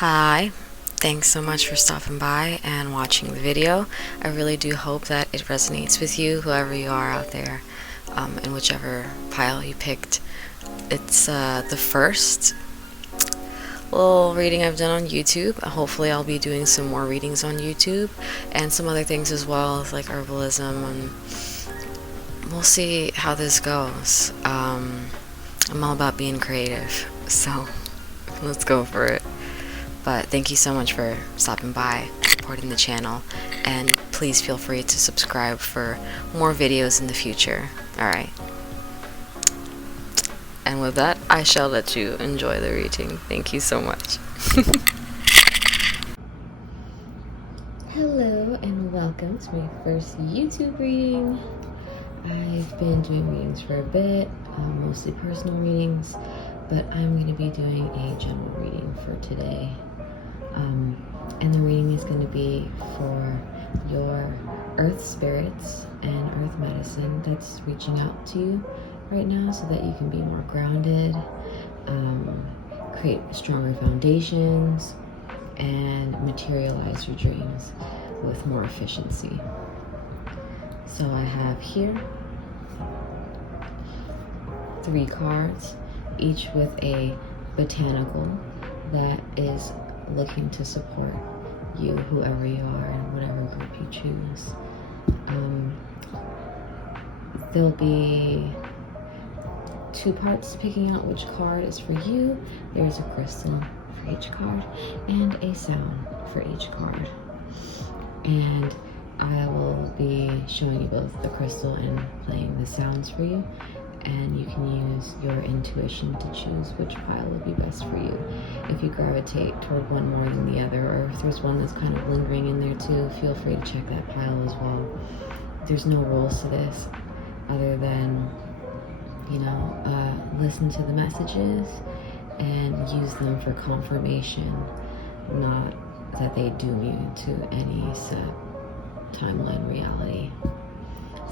Hi, thanks so much for stopping by and watching the video. I really do hope that it resonates with you, whoever you are out there, in whichever pile you picked. It's the first little reading I've done on YouTube. Hopefully I'll be doing some more readings on YouTube and some other things as well, like herbalism, and we'll see how this goes. I'm all about being creative, so let's go for it. But thank you so much for stopping by, supporting the channel, and please feel free to subscribe for more videos in the future. Alright. And with that, I shall let you enjoy the reading. Thank you so much. Hello and welcome to my first YouTube reading. I've been doing readings for a bit, mostly personal readings, but I'm going to be doing a general reading for today. And the reading is going to be for your earth spirits and earth medicine that's reaching out to you right now so that you can be more grounded, create stronger foundations, and materialize your dreams with more efficiency. So I have here 3 cards, each with a botanical that is looking to support you, whoever you are, and whatever group you choose. There'll be 2 parts to picking out which card is for you. There's a crystal for each card and a sound for each card. And I will be showing you both the crystal and playing the sounds for you. And you can use your intuition to choose which pile will be best for you. If you gravitate toward one more than the other, or if there's one that's kind of lingering in there too, feel free to check that pile as well. There's no rules to this other than, listen to the messages and use them for confirmation, not that they doom you to any set timeline reality.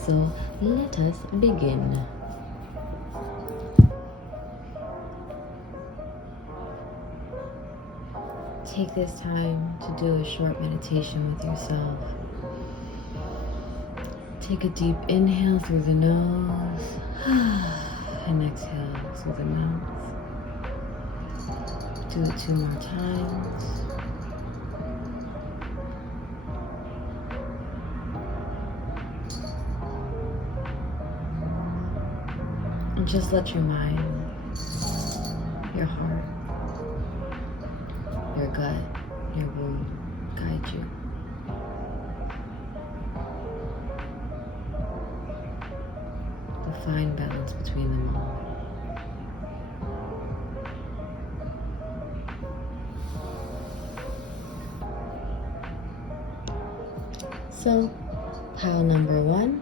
So let us begin. Take this time to do a short meditation with yourself. Take a deep inhale through the nose and exhale through the mouth. Do it 2 more times. And just let your mind, your heart, your gut, your womb guide you. The fine balance between them all. So, pile number 1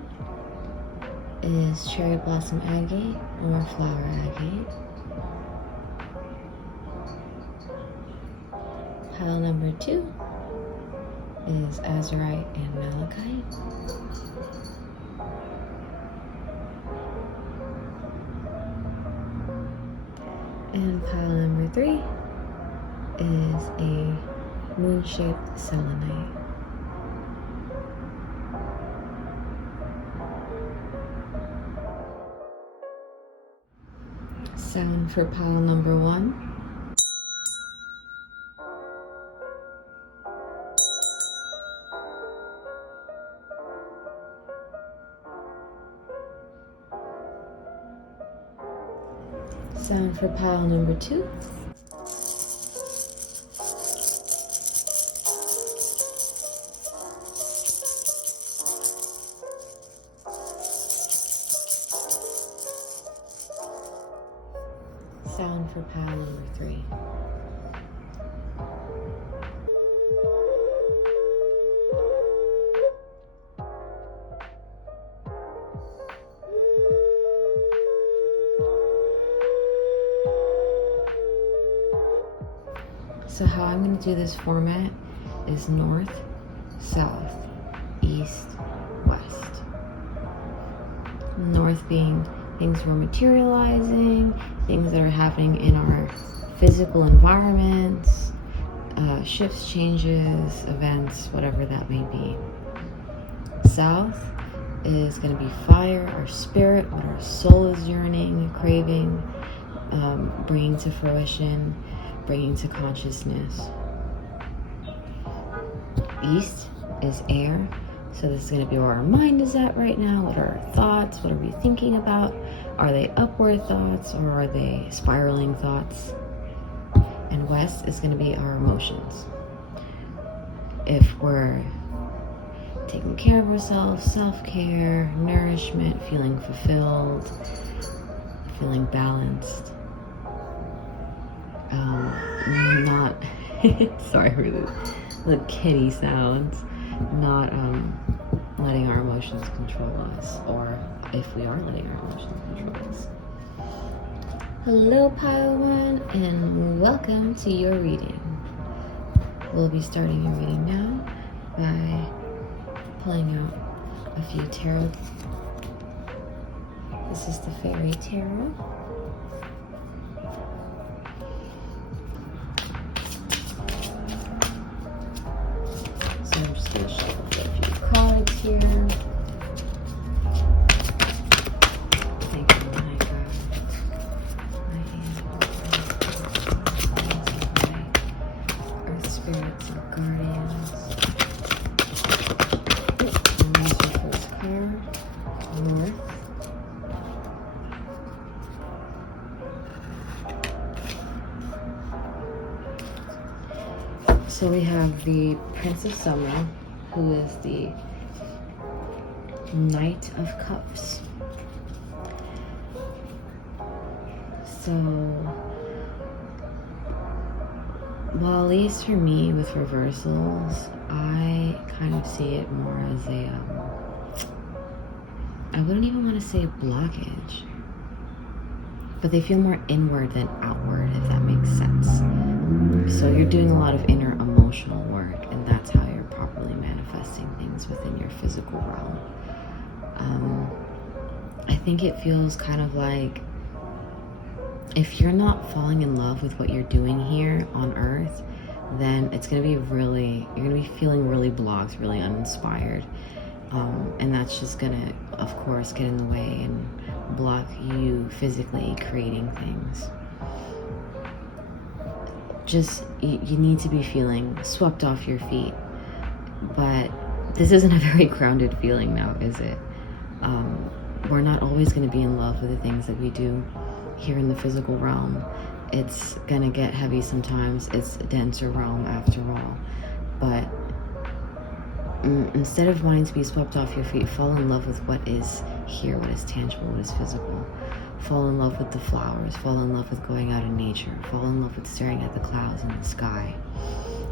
is cherry blossom agate or flower agate. Pile number 2 is azurite and malachite. And pile number 3 is a moon-shaped selenite. Sound for pile number 1. Sound for pile number 2. Sound for pile number 3. So how I'm going to do this format is north, south, east, west. North being things we're materializing, things that are happening in our physical environments, shifts, changes, events, whatever that may be. South is going to be fire, our spirit, what our soul is yearning, craving, bringing to fruition, bringing to consciousness. East is air, so this is going to be where our mind is at right now. What are our thoughts? What are we thinking about? Are they upward thoughts or are they spiraling thoughts? And west is going to be our emotions. If we're taking care of ourselves, self-care, nourishment, feeling fulfilled, feeling balanced, not sorry for the kitty sounds, not letting our emotions control us, or if we are letting our emotions control us. Hello, Pile One, and welcome to your reading. We'll be starting your reading now by pulling out a few tarot. This is the Fairy Tarot. So I'm just going to shuffle a few cards here. Thank you, my God. My earth spirits and guardians. And this is your first card. North. So we have the Prince of Summer, who is the Knight of Cups. So, well, at least for me with reversals, I kind of see it more as I wouldn't even want to say a blockage, but they feel more inward than outward, if that makes sense. So you're doing a lot of inner emotional work, and that's how you're properly manifesting things within your physical realm. I think it feels kind of like if you're not falling in love with what you're doing here on Earth, then it's going to be you're going to be feeling really blocked, really uninspired. And that's just going to, of course, get in the way and block you physically creating things. Just, you need to be feeling swept off your feet. But this isn't a very grounded feeling now, is it? We're not always going to be in love with the things that we do here in the physical realm. It's going to get heavy sometimes. It's a denser realm after all. But instead of wanting to be swept off your feet, fall in love with what is here, what is tangible, what is physical. Fall in love with the flowers. Fall in love with going out in nature. Fall in love with staring at the clouds and the sky.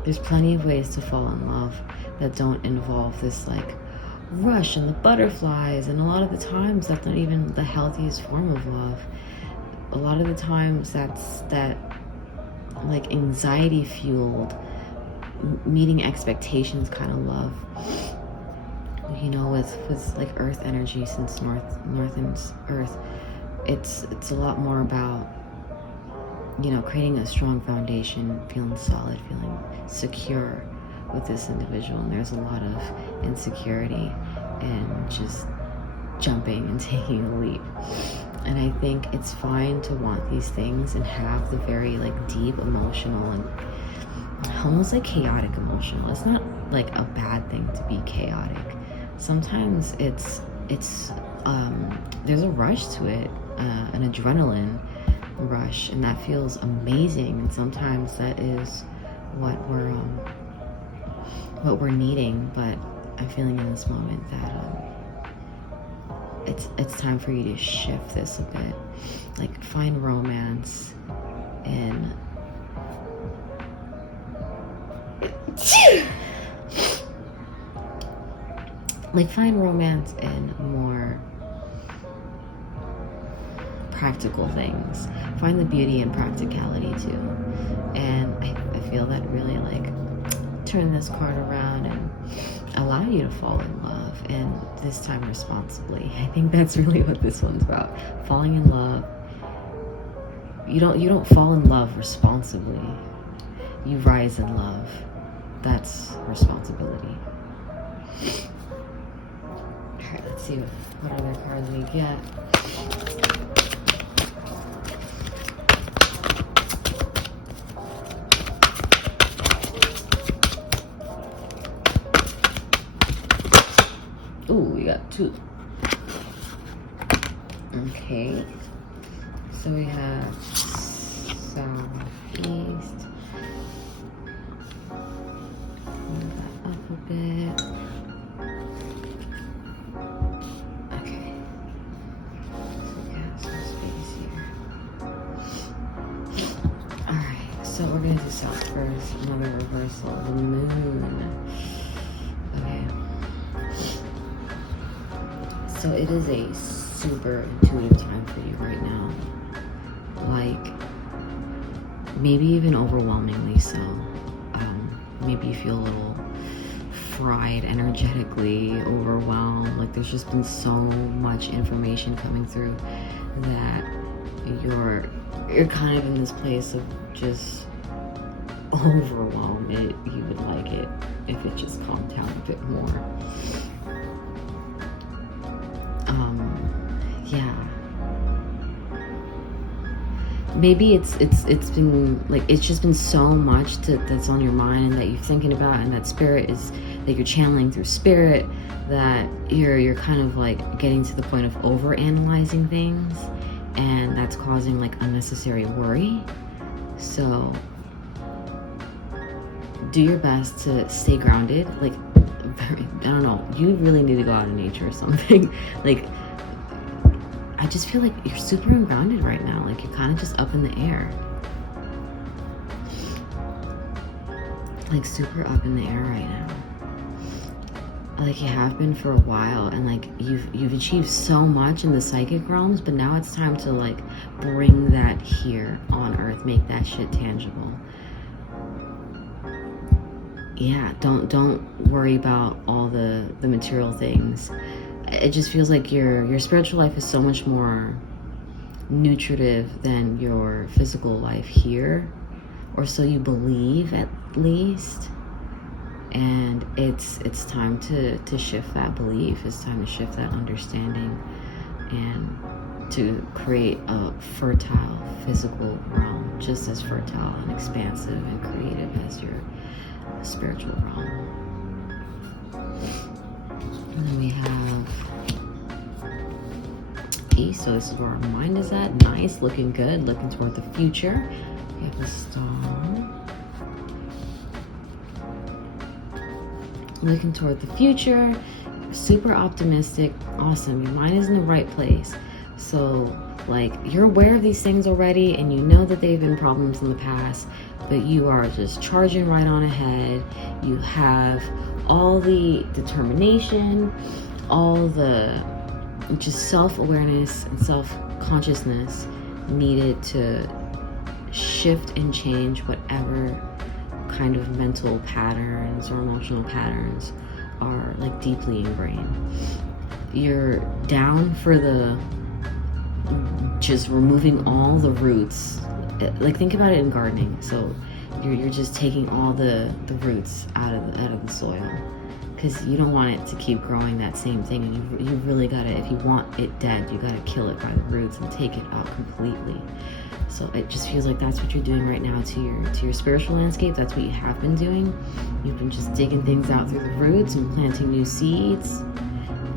There's plenty of ways to fall in love that don't involve this like rush and the butterflies, and a lot of the times that's not even the healthiest form of love. A lot of the times that's that like anxiety fueled, meeting expectations kind of love. You know, with like earth energy, since north and earth, it's a lot more about, you know, creating a strong foundation, feeling solid, feeling secure with this individual. And there's a lot of insecurity and just jumping and taking a leap. And I think it's fine to want these things and have the very like deep emotional and almost like chaotic emotional. It's not like a bad thing to be chaotic. Sometimes it's there's a rush to it, an adrenaline rush, and that feels amazing. And sometimes that is what we're needing. But I'm feeling in this moment that it's time for you to shift this a bit. Like find romance in more practical things. Find the beauty in practicality too. And I feel that really like turn this card around and allow you to fall in love, and this time responsibly. I think that's really what this one's about. Falling in love. You don't fall in love responsibly. you rise in love. That's responsibility. Alright, let's see what other cards we get. Ooh, we got 2. Okay. So we have southeast. Move that up a bit. Okay. So we got some space here. Alright, so we're gonna do south first. Another reversal of the moon. Okay. So it is a super intuitive time for you right now. Like, maybe even overwhelmingly so. Maybe you feel a little fried energetically, overwhelmed. Like there's just been so much information coming through that you're kind of in this place of just overwhelmed. You would like it if it just calmed down a bit more. Yeah. Maybe it's been like, it's just been so much that's on your mind and that you're thinking about, and that spirit is that you're channeling through spirit, that you're kind of like getting to the point of over analyzing things, and that's causing like unnecessary worry. So do your best to stay grounded. Like, I don't know, you really need to go out in nature or something. Like, I just feel like you're super ungrounded right now. Like you're kind of just up in the air. Like super up in the air right now. Like you have been for a while, and like you've achieved so much in the psychic realms, but now it's time to like bring that here on earth, make that shit tangible. Yeah, don't worry about all the material things. It just feels like your spiritual life is so much more nutritive than your physical life here, or so you believe at least. And it's time to shift that belief. It's time to shift that understanding and to create a fertile physical realm, just as fertile and expansive and creative as your spiritual realm. And then we have east, so this is where our mind is at. Nice, looking good, looking toward the future. We have the star. Looking toward the future, super optimistic, awesome. Your mind is in the right place. So like you're aware of these things already, and you know that they've been problems in the past, but you are just charging right on ahead. You have all the determination, all the just self-awareness and self-consciousness needed to shift and change whatever kind of mental patterns or emotional patterns are like deeply ingrained. You're down for the just removing all the roots. Like think about it in gardening. So you're just taking all the roots out of the soil, because you don't want it to keep growing that same thing. And you really gotta, if you want it dead, you gotta kill it by the roots and take it out completely. So it just feels like that's what you're doing right now to your spiritual landscape. That's what you have been doing. You've been just digging things out through the roots and planting new seeds.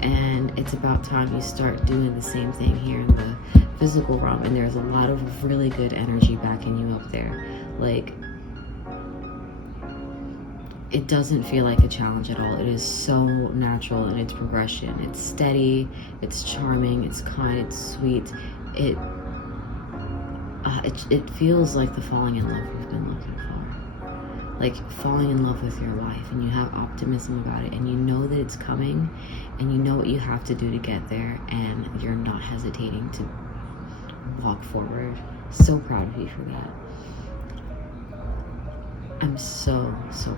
And it's about time you start doing the same thing here in the physical realm. And there's a lot of really good energy backing you up there. Like, it doesn't feel like a challenge at all. It is so natural in its progression. It's steady, it's charming, it's kind, it's sweet. It feels like the falling in love you've been looking for. Like falling in love with your life, and you have optimism about it, and you know that it's coming, and you know what you have to do to get there, and you're not hesitating to walk forward. So proud of you for that. I'm so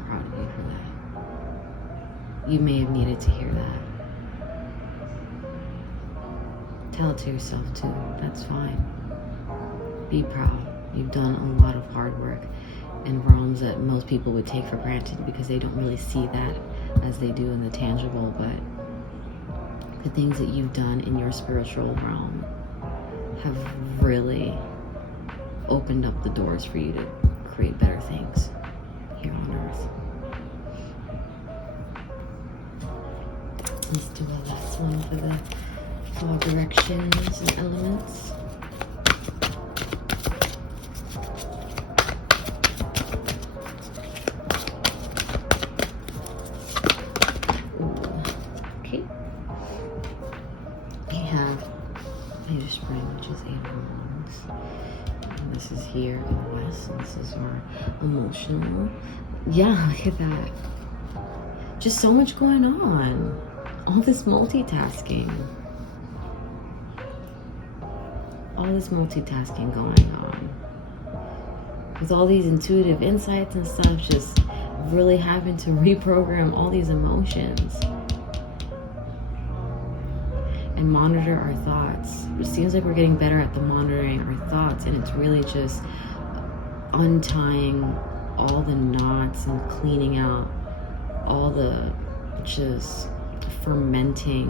proud of you for that. You may have needed to hear that. Tell it to yourself too. That's fine. Be proud. You've done a lot of hard work. in realms that most people would take for granted because they don't really see that as they do in the tangible. But the things that you've done in your spiritual realm have really opened up the doors for you to create better things here on earth. Let's do a last one for the fall directions and elements. Okay. We have Major Spring, which is 8 of Wands. And this is here in the West, and this is our emotional. Yeah, look at that. Just so much going on. All this multitasking. All this multitasking going on. With all these intuitive insights and stuff, just really having to reprogram all these emotions. And monitor our thoughts. It seems like we're getting better at the monitoring our thoughts, and it's really just untying all the knots and cleaning out all the just fermenting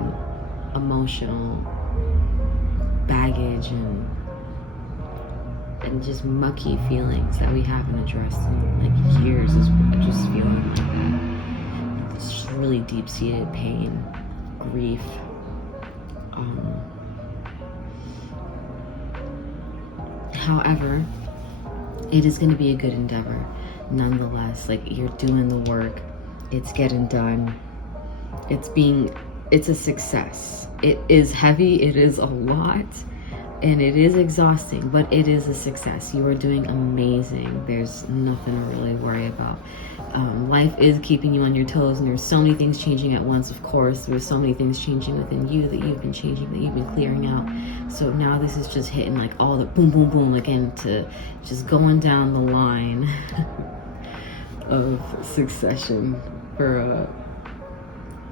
emotional baggage and just mucky feelings that we haven't addressed in like years. Is just feeling like that. It's just really deep-seated pain, grief. However, it is going to be a good endeavor nonetheless. Like, you're doing the work, it's getting done, it's a success. It is heavy, it is a lot, and it is exhausting, but it is a success. You are doing amazing. There's nothing to really worry about. Life is keeping you on your toes, and there's so many things changing at once. Of course, there's so many things changing within you that you've been changing, that you've been clearing out. So now this is just hitting like all the boom, boom, boom, like into just going down the line of succession for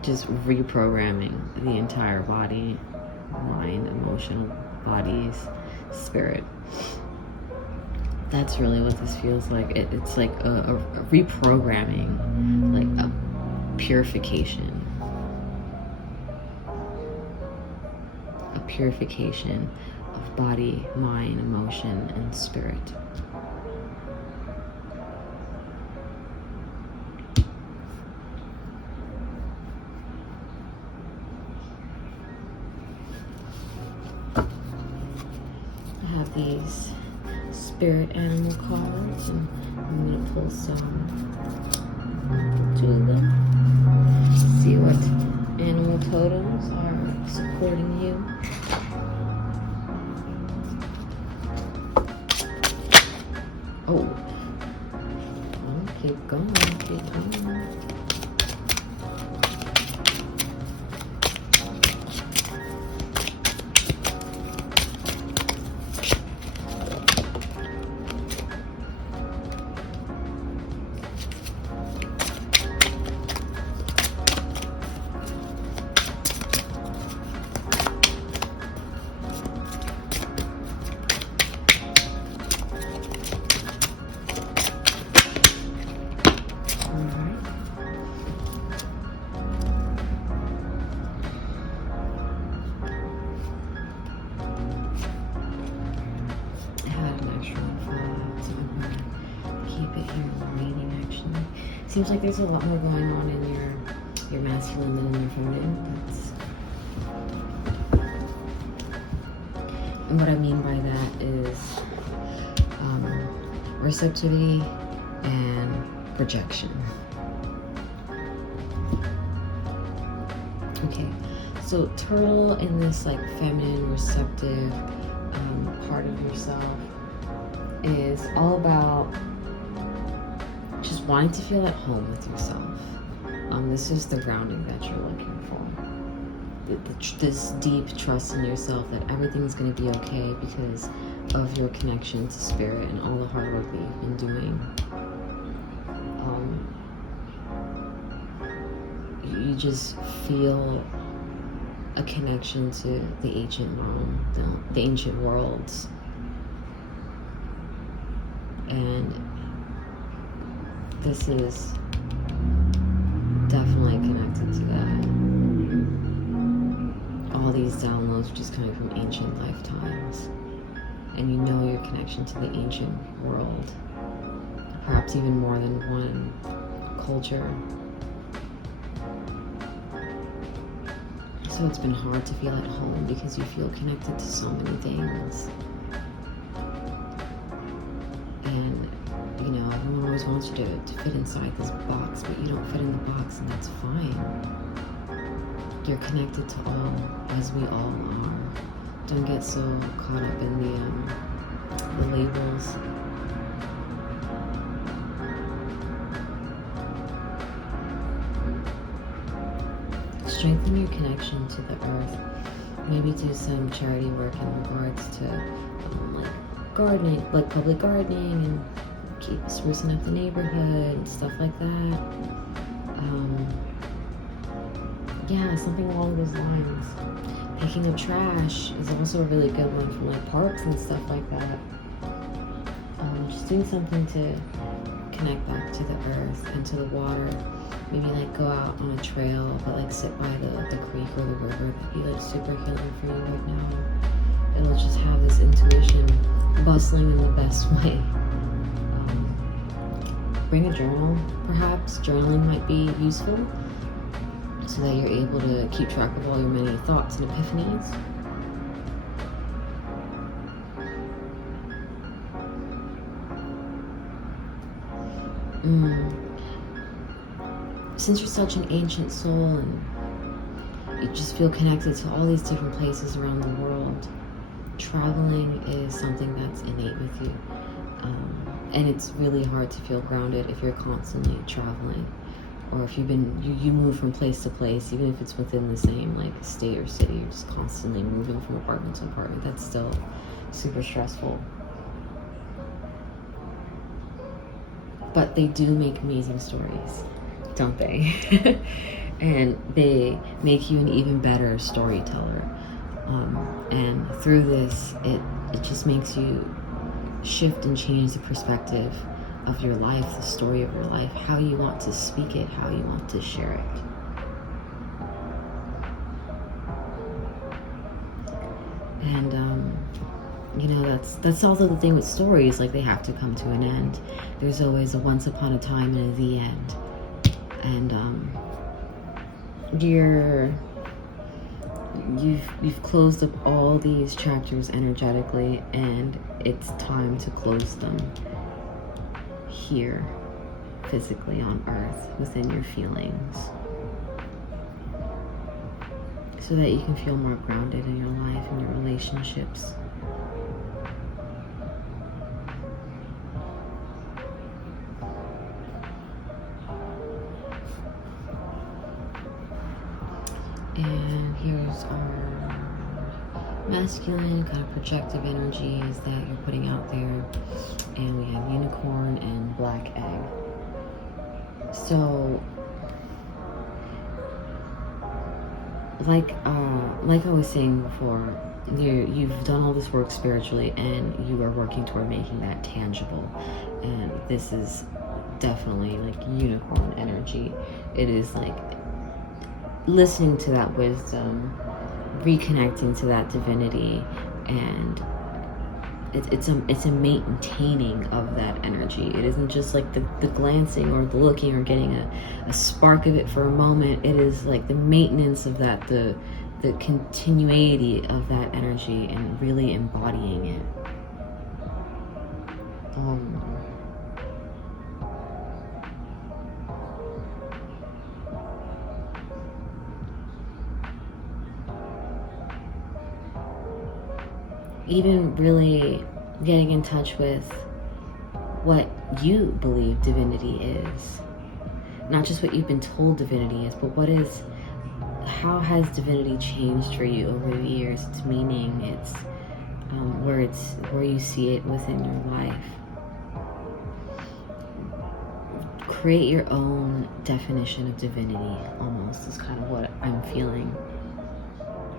just reprogramming the entire body, mind, emotional bodies, spirit. That's really what this feels like. It's like a reprogramming, like a purification. A purification of body, mind, emotion, and spirit. I have these spirit animal cards, and I'm going to pull some, two of them, see what animal totems are supporting you. Oh, keep going, keep going. Seems like there's a lot more going on in your masculine than in your feminine. And what I mean by that is receptivity and projection. Okay, so turtle in this like feminine, receptive part of yourself is all about just wanting to feel at home with yourself. This is the grounding that you're looking for. This deep trust in yourself that everything's going to be okay because of your connection to spirit and all the hard work that you've been doing. You just feel a connection to the ancient realm, the ancient worlds. And this is definitely connected to that. All these downloads are just coming from ancient lifetimes. And you know your connection to the ancient world. Perhaps even more than one culture. So it's been hard to feel at home because you feel connected to so many things. And, you know, everyone always wants you to fit inside this box, but you don't fit in the box, and that's fine. You're connected to all, as we all are. Don't get so caught up in the labels. Strengthen your connection to the earth. Maybe do some charity work in regards to like gardening, like public gardening, and keep sprucing up the neighborhood and stuff like that. Yeah, something along those lines. Picking up trash is also a really good one for like parks and stuff like that. Just doing something to connect back to the earth and to the water. Maybe like go out on a trail, but like sit by the creek or the river. That'd be like super healing for you right now. It'll just have this intuition bustling in the best way. Bring a journal, perhaps. Journaling might be useful so that you're able to keep track of all your many thoughts and epiphanies. Since you're such an ancient soul and you just feel connected to all these different places around the world, traveling is something that's innate with you. And it's really hard to feel grounded if you're constantly traveling, or if you move from place to place, even if it's within the same like state or city. You're just constantly moving from apartment to apartment. That's still super stressful. But they do make amazing stories, don't they? And they make you an even better storyteller. And through this, it just makes you shift and change the perspective of your life, the story of your life, how you want to speak it, how you want to share it. And you know, that's also the thing with stories, like they have to come to an end. There's always a once upon a time and a the end. And you've closed up all these chapters energetically, and it's time to close them here, physically on earth, within your feelings, so that you can feel more grounded in your life and your relationships. And here's our masculine kind of projective energies that you're putting out there. And we have unicorn and black egg. So, like I was saying before, you've done all this work spiritually, and you are working toward making that tangible. And this is definitely like unicorn energy. It is like listening to that wisdom, reconnecting to that divinity, and it's a maintaining of that energy. It isn't just like the glancing or the looking or getting a spark of it for a moment. It is like the maintenance of that, the continuity of that energy, and really embodying it. Even really getting in touch with what you believe divinity is. Not just what you've been told divinity is, but how has divinity changed for you over the years? Its meaning, its where you see it within your life. Create your own definition of divinity, almost, is kind of what I'm feeling.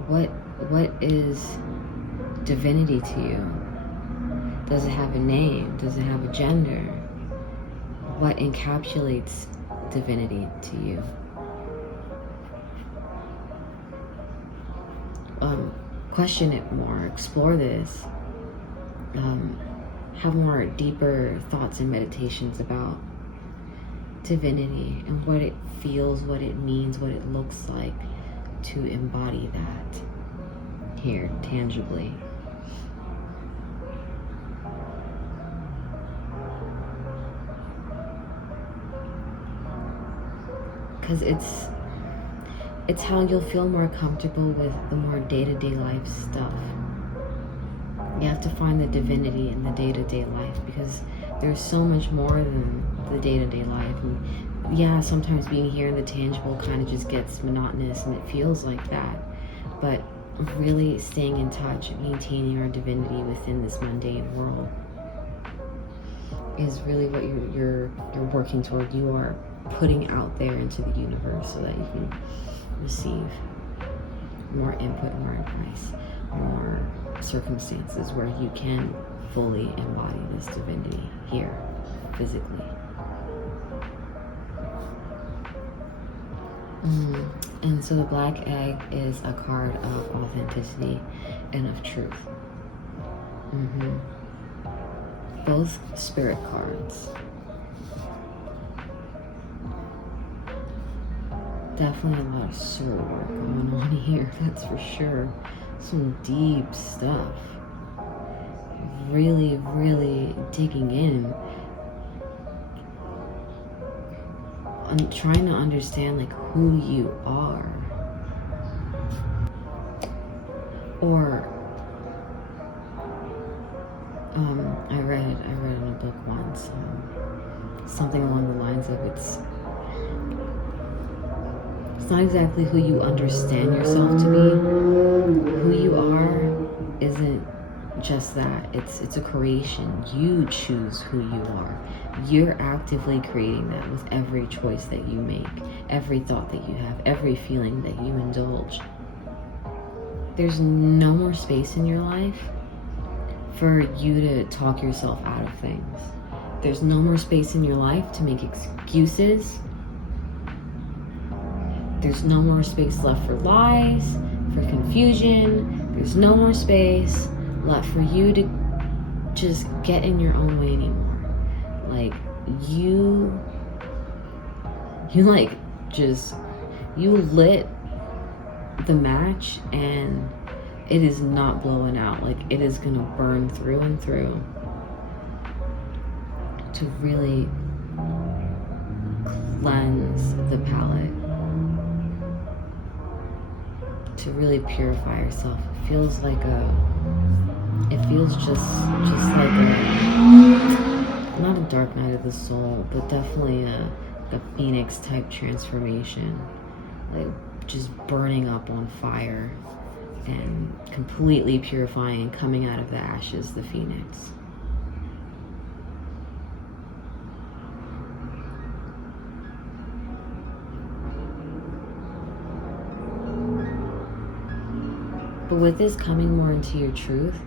What is divinity to you? Does it have a name? Does it have a gender? what encapsulates divinity to you. Question it more, explore this, have more deeper thoughts and meditations about divinity and what it feels, what it means, what it looks like to embody that here tangibly. Because it's how you'll feel more comfortable with the more day-to-day life stuff. You have to find the divinity in the day-to-day life, because there's so much more than the day-to-day life. And yeah, sometimes being here in the tangible kind of just gets monotonous, and it feels like that. But really staying in touch and maintaining our divinity within this mundane world is really what you're working toward. You are putting out there into the universe so that you can receive more input, more advice, more circumstances where you can fully embody this divinity here, physically. And so the black egg is a card of authenticity and of truth. Both spirit cards. Definitely a lot of soul work going on here, that's for sure. Some deep stuff. Really, really digging in. I'm trying to understand like who you are. Or I read in a book once, something along the lines of it's not exactly who you understand yourself to be. Who you are isn't just that. It's a creation. You choose who you are. You're actively creating that with every choice that you make, every thought that you have, every feeling that you indulge. There's no more space in your life for you to talk yourself out of things. There's no more space in your life to make excuses. There's no more space left for lies, for confusion. There's no more space left for you to just get in your own way anymore. Like, you lit the match and it is not blowing out. Like, it is gonna burn through and through to really cleanse the palate, to really purify yourself. It feels just like not a dark night of the soul, but definitely a phoenix type transformation, like just burning up on fire and completely purifying and coming out of the ashes, the phoenix. But with this coming more into your truth,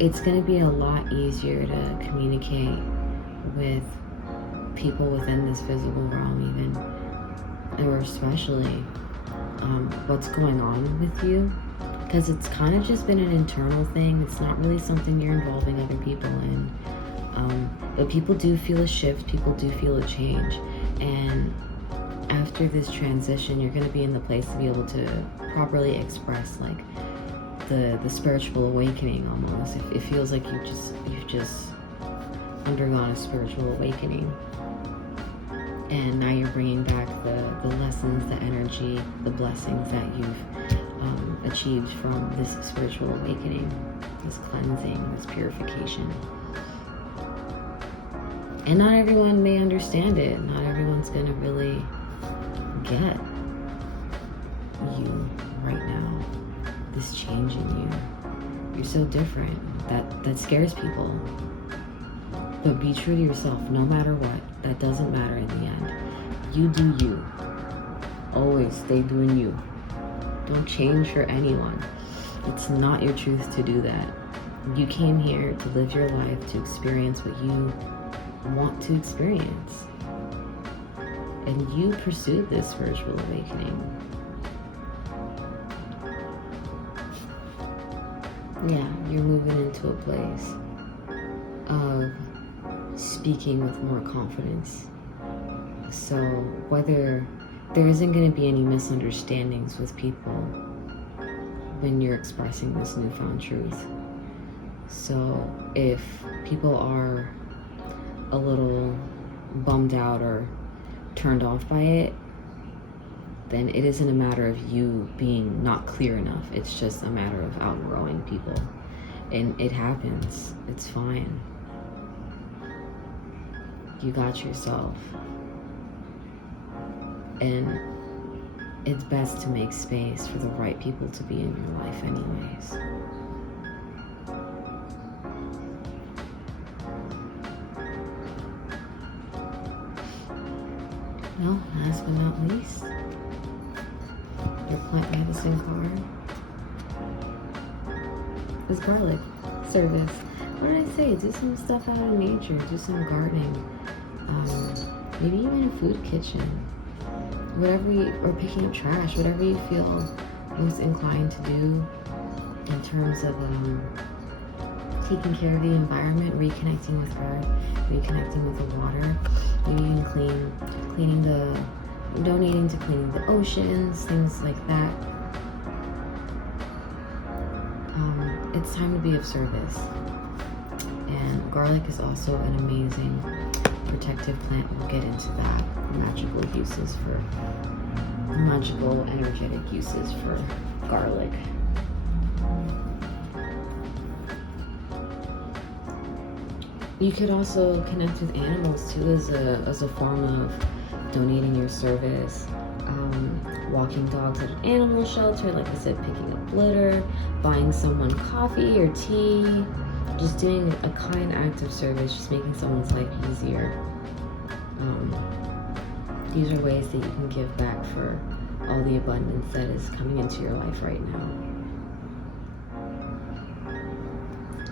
it's going to be a lot easier to communicate with people within this physical realm, even, or especially what's going on with you, because it's kind of just been an internal thing. It's not really something you're involving other people in, but people do feel a shift, people do feel a change, and after this transition, you're going to be in the place to be able to properly express like the spiritual awakening. Almost, it feels like you've just undergone a spiritual awakening, and now you're bringing back the lessons, the energy, the blessings that you've achieved from this spiritual awakening, this cleansing, this purification. And not everyone may understand it. Not everyone's gonna really get you right now, this change in you. You're so different. That scares people. But be true to yourself no matter what. That doesn't matter in the end. You do you. Always stay doing you. Don't change for anyone. It's not your truth to do that. You came here to live your life, to experience what you want to experience. And you pursued this spiritual awakening. Yeah, you're moving into a place of speaking with more confidence. So whether there isn't going to be any misunderstandings with people when you're expressing this newfound truth. So if people are a little bummed out or turned off by it, then it isn't a matter of you being not clear enough. It's just a matter of outgrowing people. And it happens. It's fine. You got yourself. And it's best to make space for the right people to be in your life anyways. Well, last but not least, your plant medicine card is garlic service. What did I say? Do some stuff out in nature. Do some gardening. Maybe even a food kitchen. Whatever you, or picking up trash. Whatever you feel most inclined to do in terms of taking care of the environment, reconnecting with earth, reconnecting with the water. Maybe even donating to cleaning the oceans, things like that. It's time to be of service. And garlic is also an amazing protective plant. We'll get into that. Magical energetic uses for garlic. You could also connect with animals too as a form of donating your service. Walking dogs at an animal shelter, like I said, picking up litter, buying someone coffee or tea, just doing a kind act of service, just making someone's life easier. These are ways that you can give back for all the abundance that is coming into your life right now.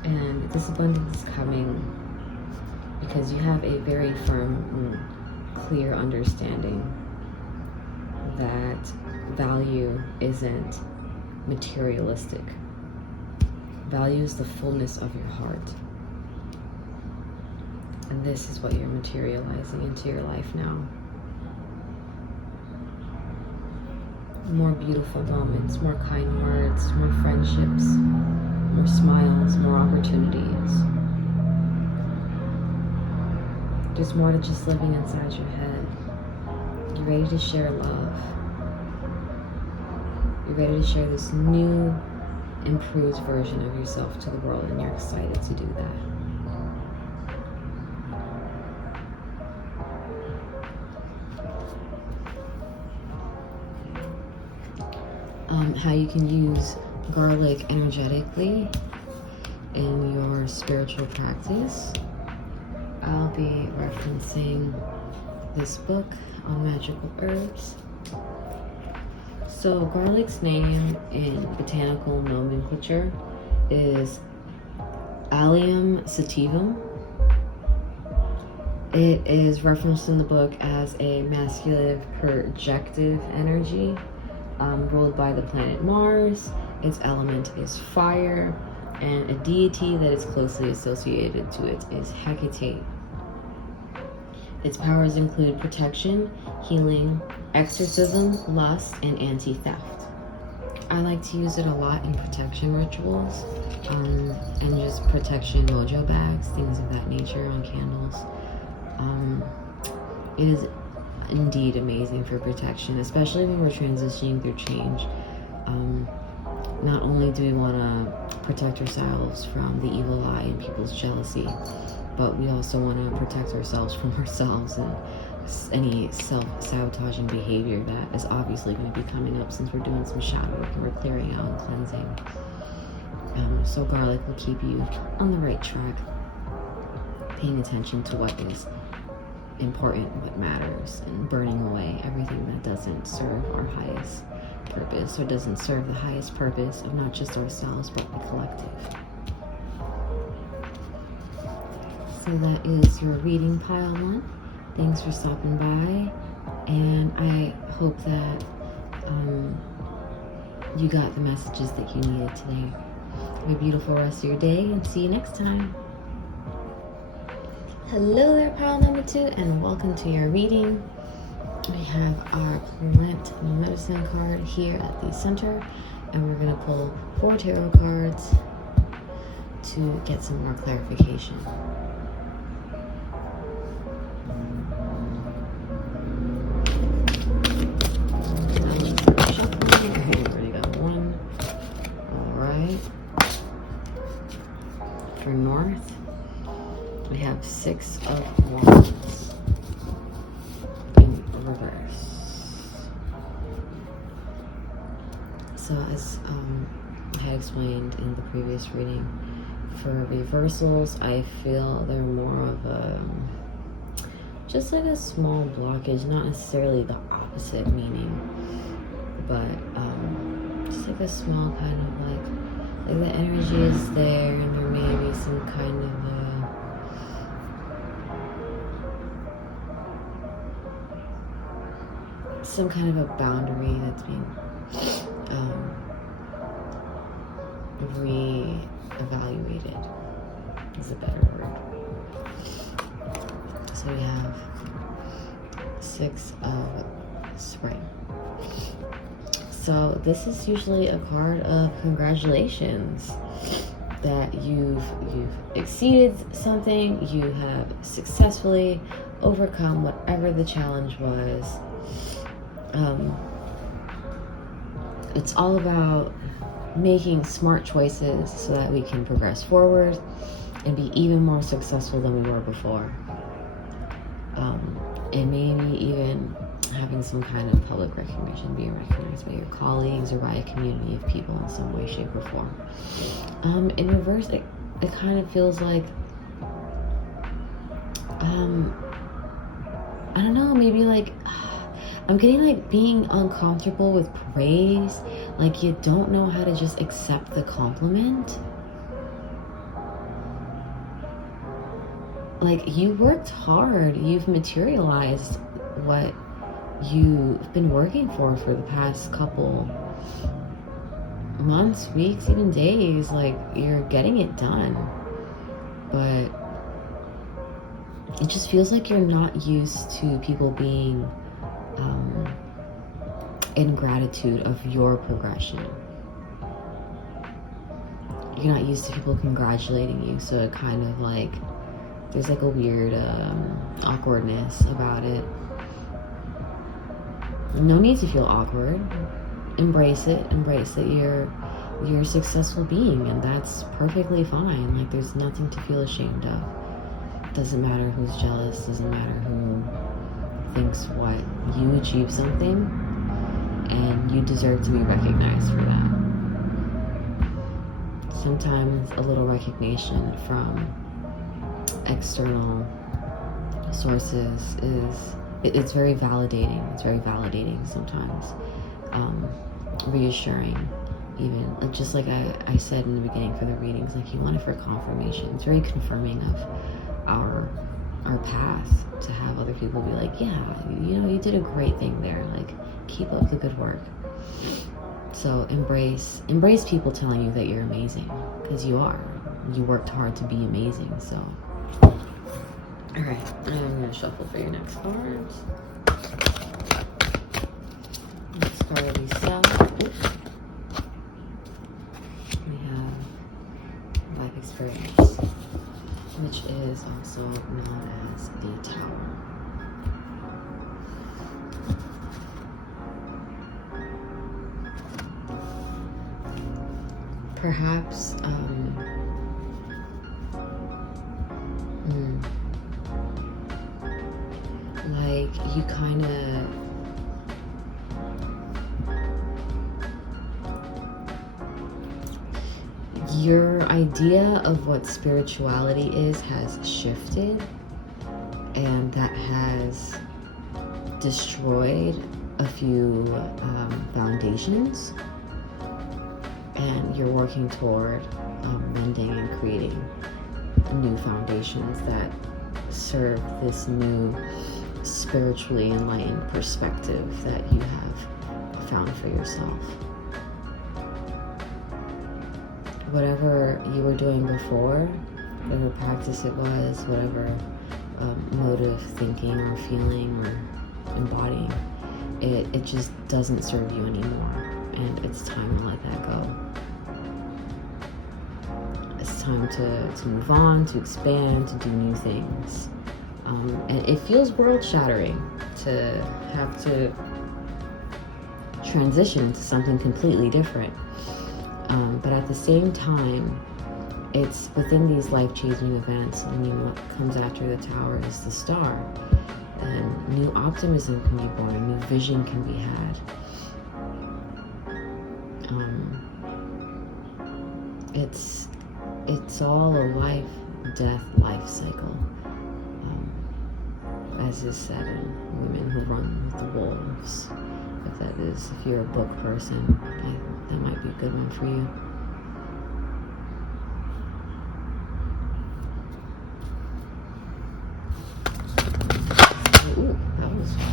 And this abundance is coming because you have a very firm and clear understanding that value isn't materialistic. Value is the fullness of your heart. And this is what you're materializing into your life now. More beautiful moments, more kind words, more friendships, more smiles, more opportunities. There's more to just living inside your head. You're ready to share love. You're ready to share this new, improved version of yourself to the world, and you're excited to do that. How you can use garlic energetically in your spiritual practice. I'll be referencing this book on magical herbs. So garlic's name in botanical nomenclature is Allium sativum. It is referenced in the book as a masculine projective energy ruled by the planet Mars. Its element is fire, and a deity that is closely associated to it is Hecate. Its powers include protection, healing, exorcism, lust, and anti-theft. I like to use it a lot in protection rituals, and just protection mojo bags, things of that nature, on candles. It is indeed amazing for protection, especially when we're transitioning through change. Not only do we want to protect ourselves from the evil eye and people's jealousy, but we also want to protect ourselves from ourselves and any self-sabotaging behavior that is obviously going to be coming up, since we're doing some shadow work and we're clearing out and cleansing. So garlic will keep you on the right track, paying attention to what is important, what matters, and burning away everything that doesn't serve our highest purpose, or doesn't serve the highest purpose of not just ourselves but the collective. So that is your reading pile one. Thanks for stopping by, and I hope that you got the messages that you needed today. Have a beautiful rest of your day, and see you next time. Hello there, pile number 2, and welcome to your reading. We have our plant medicine card here at the center, and we're going to pull 4 tarot cards to get some more clarification. For North, we have 6 of Wands in reverse. So as I had explained in the previous reading, for reversals, I feel they're more of a, just like a small blockage, not necessarily the opposite meaning, but just like a small kind of like the energy is there, and there may be some kind of a boundary that's being re-evaluated is a better word. So we have 6 of Spring. So this is usually a card of congratulations, that you've exceeded something, you have successfully overcome whatever the challenge was. It's all about making smart choices so that we can progress forward and be even more successful than we were before. And maybe even having some kind of public recognition, being recognized by your colleagues or by a community of people in some way, shape, or form. In reverse, it kind of feels like, I don't know, maybe like, I'm getting like being uncomfortable with praise, like you don't know how to just accept the compliment. Like, you worked hard, you've materialized what you've been working for the past couple months, weeks, even days. Like, you're getting it done, but it just feels like you're not used to people being in gratitude of your progression. You're not used to people congratulating you, so it kind of like, there's like a weird awkwardness about it. No need to feel awkward. Embrace it. Embrace that you're a successful being, and that's perfectly fine. Like, there's nothing to feel ashamed of. Doesn't matter who's jealous. Doesn't matter who thinks what. You achieved something, and you deserve to be recognized for that. Sometimes a little recognition from external sources it's very validating. It's very validating sometimes. Reassuring, even. Like, just like I said in the beginning for the readings, like, you want it for confirmation. It's very confirming of our path to have other people be like, yeah, you did a great thing there. Like, keep up the good work. So embrace people telling you that you're amazing, because you are. You worked hard to be amazing. So, all right, I'm gonna shuffle for your next cards. Next card we sell. We have life experience, which is also known as the Tower. Perhaps like, you kind of your idea of what spirituality is has shifted, and that has destroyed a few foundations, and you're working toward mending and creating new foundations that serve this new spiritually enlightened perspective that you have found for yourself. Whatever you were doing before, whatever practice it was, whatever mode of thinking or feeling or embodying, it just doesn't serve you anymore, and it's time to let that go. It's time to move on, to expand, to do new things. And it feels world-shattering to have to transition to something completely different. But at the same time, it's within these life-changing events. I mean, what comes after the tower is the star. And new optimism can be born, a new vision can be had. It's all a life cycle. As is said in Women Who Run with the Wolves. If you're a book person, that might be a good one for you. Ooh, that was fun.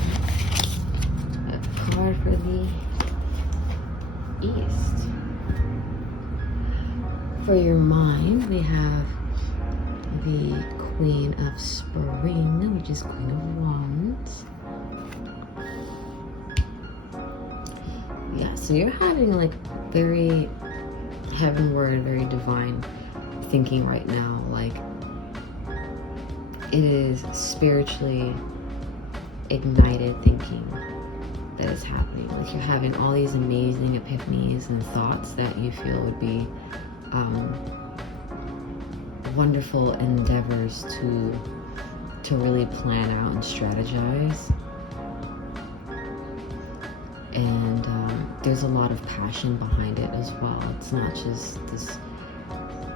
A card for the East. For your mind, we have the Queen of Spring, which is Queen of Wands. Yeah, so you're having like very heavenward, very divine thinking right now. Like, it is spiritually ignited thinking that is happening. Like, you're having all these amazing epiphanies and thoughts that you feel would be wonderful endeavors to really plan out and strategize. And there's a lot of passion behind it as well. It's not just this,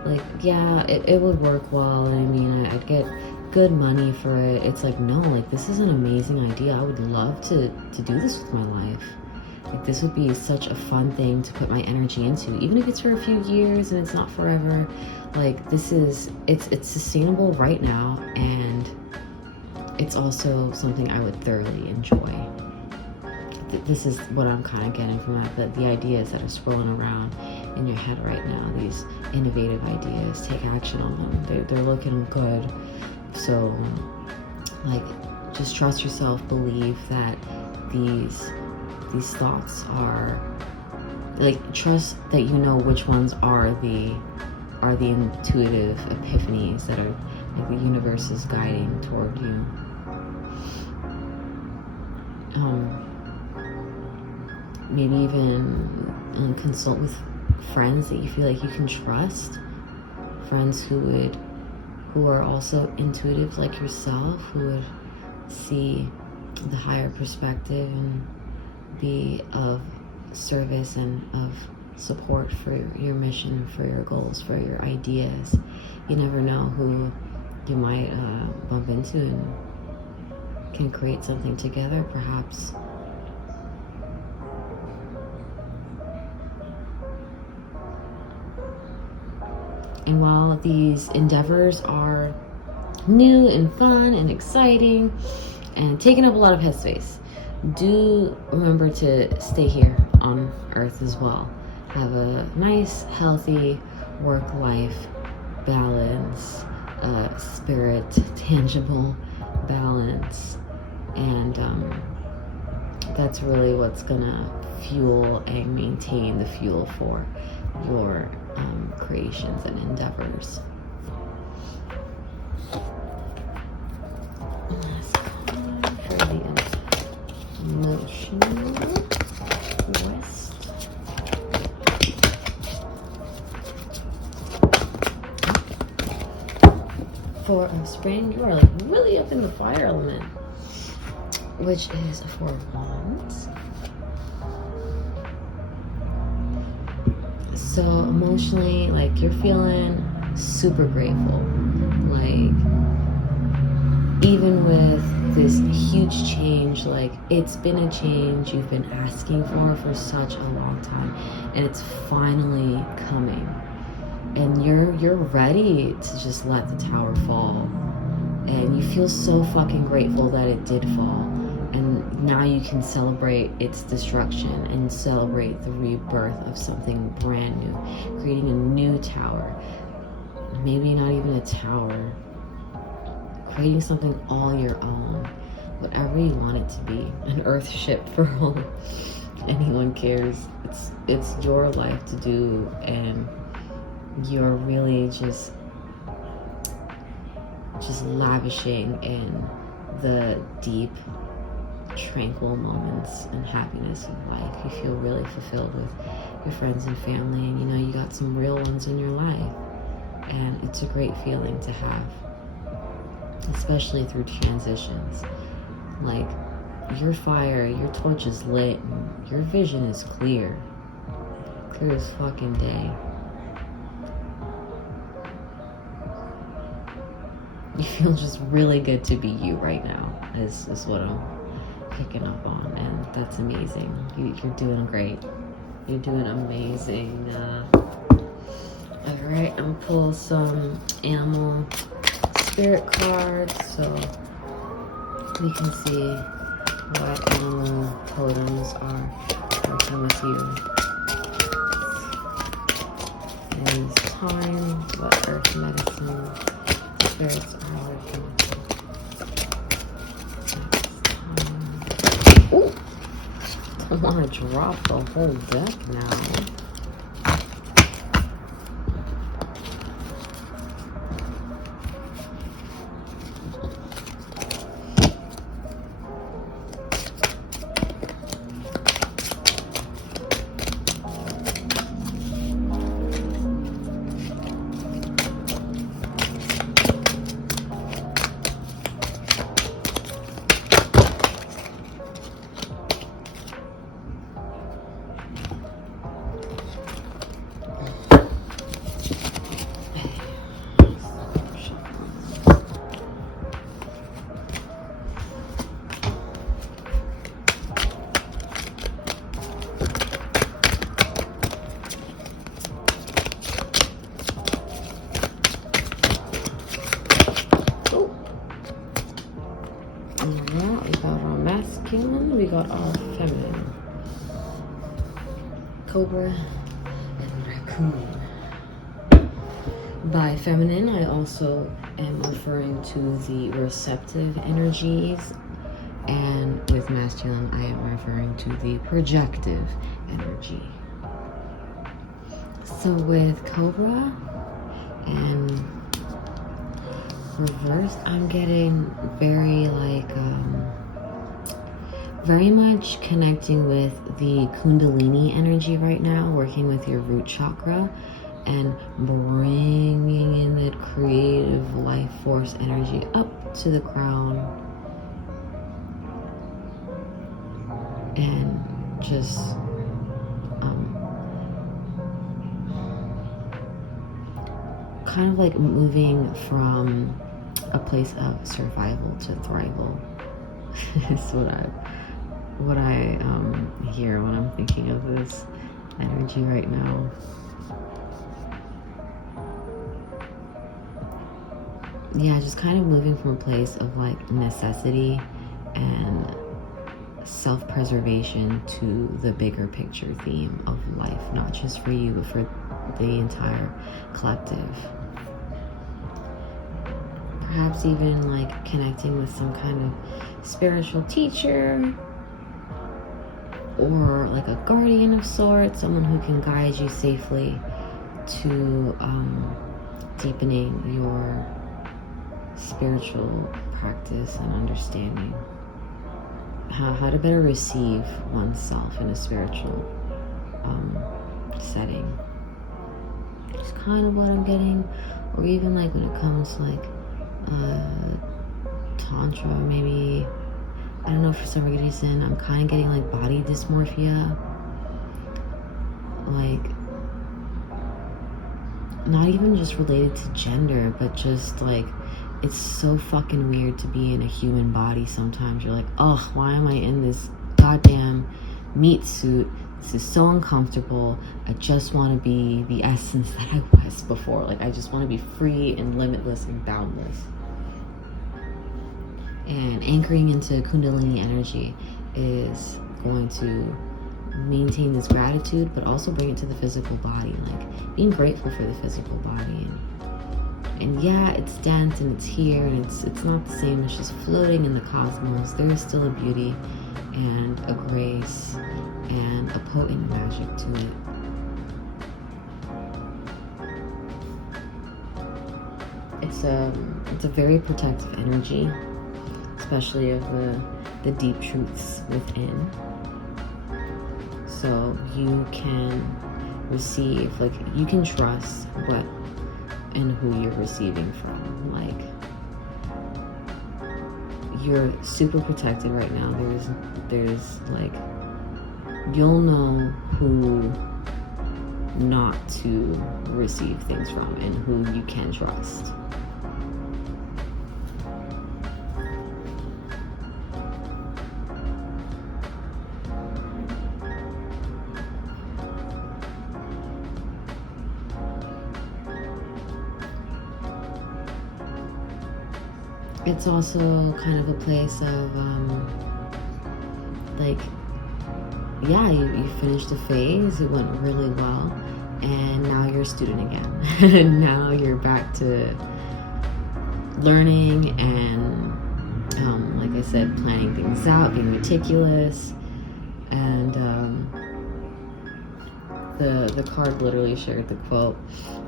like, yeah, it would work well, and I mean, I'd get good money for it. It's like, no, like, this is an amazing idea. I would love to do this with my life. Like, this would be such a fun thing to put my energy into, even if it's for a few years and it's not forever. Like, it's sustainable right now, and it's also something I would thoroughly enjoy. This is what I'm kind of getting from that, the ideas that are swirling around in your head right now, these innovative ideas. Take action on them. They're looking good. So, like, just trust yourself, believe that these thoughts are, like, trust that you know which ones are the intuitive epiphanies that are, like, the universe is guiding toward you. Maybe even consult with friends that you feel like you can trust, friends who are also intuitive like yourself, who would see the higher perspective and be of service and of support for your mission, for your goals, for your ideas. You never know who you might bump into and can create something together, perhaps. And while these endeavors are new and fun and exciting and taking up a lot of headspace, do remember to stay here on Earth as well. Have a nice, healthy work-life balance, spirit, tangible balance, and that's really what's gonna fuel and maintain the fuel for your creations and endeavors. For the emotional west. For spring, you are like really up in the fire element, which is a 4 of Wands. So emotionally, like, you're feeling super grateful. Like, even with this huge change, like, it's been a change you've been asking for such a long time, and it's finally coming. and you're ready to just let the tower fall. And you feel so fucking grateful that it did fall. And now you can celebrate its destruction and celebrate the rebirth of something brand new. Creating a new tower. Maybe not even a tower. Creating something all your own. Whatever you want it to be. An earth ship for all anyone cares. It's your life to do, and you're really just lavishing in the deep, tranquil moments and happiness of life. You feel really fulfilled with your friends and family, and you know you got some real ones in your life, and it's a great feeling to have, especially through transitions. Like, your fire, your torch is lit, and your vision is clear as fucking day. You feel just really good to be you right now, is what I'm picking up on, and that's amazing. You're doing great. You're doing amazing. Alright, I'm gonna pull some animal spirit cards so we can see what animal totems are working with you. And this time, what earth medicine spirits are working with you. Ooh! I want to drop the whole deck now. We got our feminine. Cobra and raccoon. By feminine, I also am referring to the receptive energies, and with masculine, I am referring to the projective energy. So with Cobra and reverse, I'm getting very very much connecting with the Kundalini energy right now, working with your root chakra and bringing in that creative life force energy up to the crown, and just kind of like moving from a place of survival to thrival. Is what I hear when I'm thinking of this energy right now. Yeah, just kind of moving from a place of like necessity and self-preservation to the bigger picture theme of life, not just for you, but for the entire collective. Perhaps even like connecting with some kind of spiritual teacher, or like a guardian of sorts, someone who can guide you safely to deepening your spiritual practice and understanding how to better receive oneself in a spiritual setting. It's kind of what I'm getting. Or even like when it comes to like tantra, maybe, I don't know, for some reason I'm kind of getting like body dysmorphia, like not even just related to gender, but just like it's so fucking weird to be in a human body sometimes. You're like, oh, why am I in this goddamn meat suit This is so uncomfortable. I just want to be the essence that I was before. Like, I just want to be free and limitless and boundless. And anchoring into Kundalini energy is going to maintain this gratitude, but also bring it to the physical body. Like, being grateful for the physical body. And yeah, it's dense and it's here, and it's not the same. It's just floating in the cosmos. There is still a beauty and a grace and a potent magic to it. It's a very protective energy, especially of the deep truths within. So you can receive, like, you can trust what and who you're receiving from. Like, you're super protected right now. There's like, you'll know who not to receive things from and who you can trust. It's also kind of a place of, like, yeah, you finished a phase, it went really well, and now you're a student again. And now you're back to learning and, like I said, planning things out, being meticulous. And the card literally shared the quote,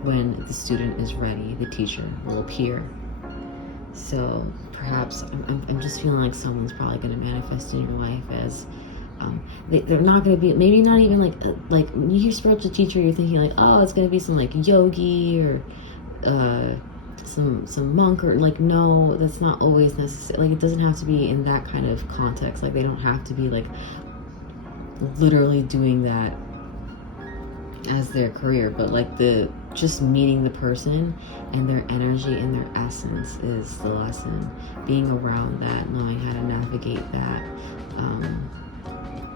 "When the student is ready, the teacher will appear." So perhaps I'm just feeling like someone's probably going to manifest in your life as they're not going to be, maybe not even like when you hear spiritual teacher, you're thinking like, oh, it's going to be some like yogi or some monk, or like, no, that's not always necessary. Like, it doesn't have to be in that kind of context. Like, they don't have to be like literally doing that as their career, but like just meeting the person and their energy and their essence is the lesson. Being around that, knowing how to navigate that,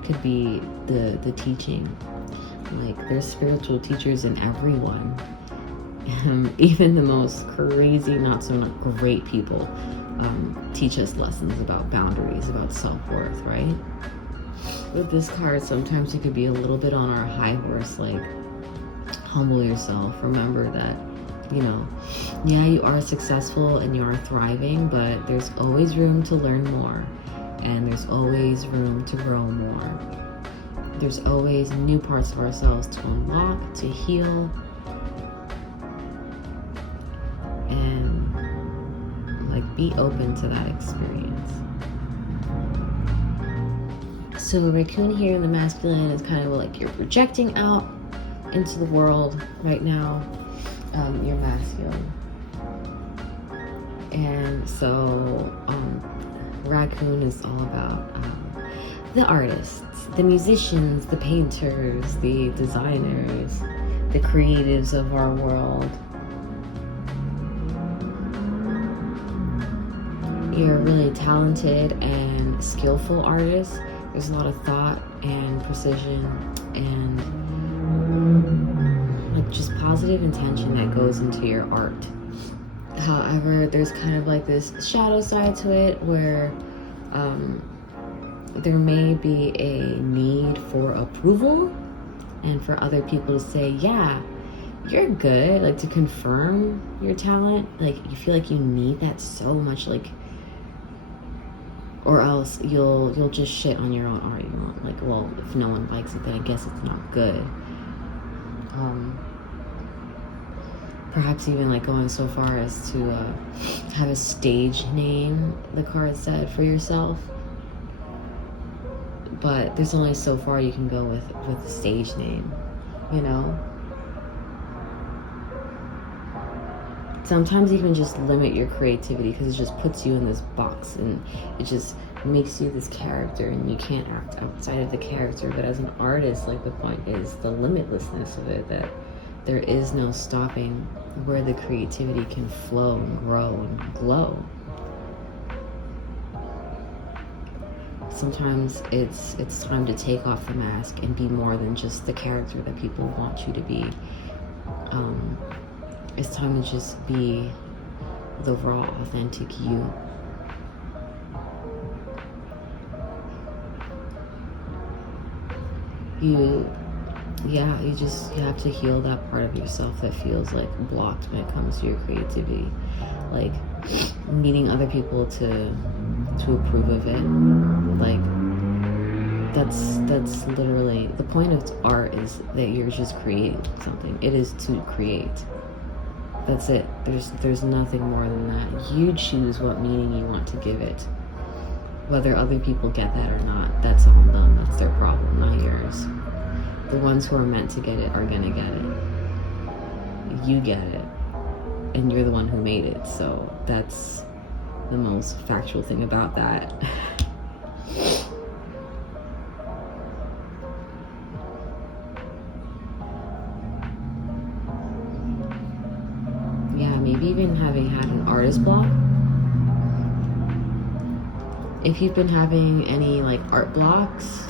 could be the teaching. Like, there's spiritual teachers in everyone. Even the most crazy, not so great people teach us lessons about boundaries, about self-worth, right? With this card, sometimes you could be a little bit on our high horse, like, humble yourself. Remember that, you know, yeah, you are successful and you are thriving, but there's always room to learn more, and there's always room to grow more. There's always new parts of ourselves to unlock, to heal, and like, be open to that experience. So raccoon here in the masculine is kind of like you're projecting out into the world right now. You're masculine. And so raccoon is all about the artists, the musicians, the painters, the designers, the creatives of our world. You're a really talented and skillful artist. There's a lot of thought and precision and like just positive intention that goes into your art. However, there's kind of like this shadow side to it where there may be a need for approval and for other people to say, yeah, you're good, like to confirm your talent. Like, you feel like you need that so much, like, or else you'll just shit on your own art. You know, like, well, if no one likes it, then I guess it's not good. Perhaps even like going so far as to have a stage name, the card said, for yourself. But there's only so far you can go with the stage name, you know? Sometimes even just limit your creativity, because it just puts you in this box and it just makes you this character and you can't act outside of the character. But as an artist, like, the point is the limitlessness of it, that there is no stopping where the creativity can flow and grow and glow. sometimes it's time to take off the mask and be more than just the character that people want you to be. It's time to just be the raw, authentic you. You have to heal that part of yourself that feels like blocked when it comes to your creativity, like needing other people to approve of it. Like that's literally the point of art, is that you're just creating something. It is to create. That's it. There's nothing more than that. You choose what meaning you want to give it. Whether other people get that or not, that's on them. That's their problem, not yours. The ones who are meant to get it are gonna get it. You get it. And you're the one who made it. So that's the most factual thing about that. Yeah, maybe even having had an artist block. If you've been having any like art blocks,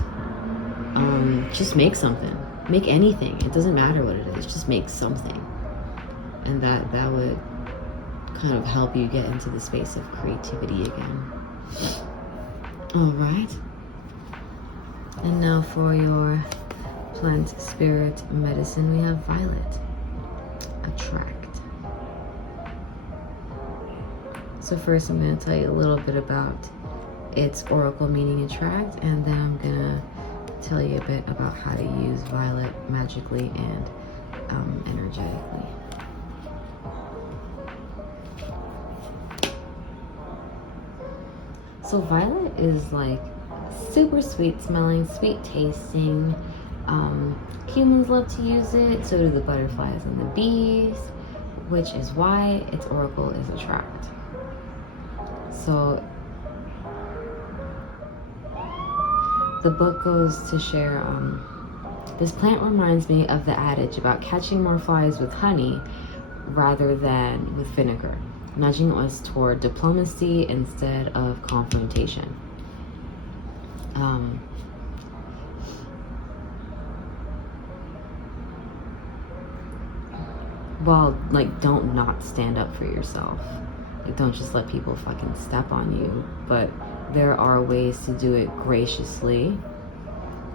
just make something. Make anything. It doesn't matter what it is. Just make something. And that would kind of help you get into the space of creativity again. All right. And now for your plant spirit medicine, we have violet. Attract. So first I'm going to tell you a little bit about its oracle meaning, attract, and then I'm going to tell you a bit about how to use violet magically and energetically. So violet is like super sweet smelling, sweet tasting. Humans love to use it, so do the butterflies and the bees, which is why its oracle is attract. So the book goes to share, this plant reminds me of the adage about catching more flies with honey rather than with vinegar, nudging us toward diplomacy instead of confrontation. Well, like, don't not stand up for yourself. Like, don't just let people fucking step on you. But there are ways to do it graciously.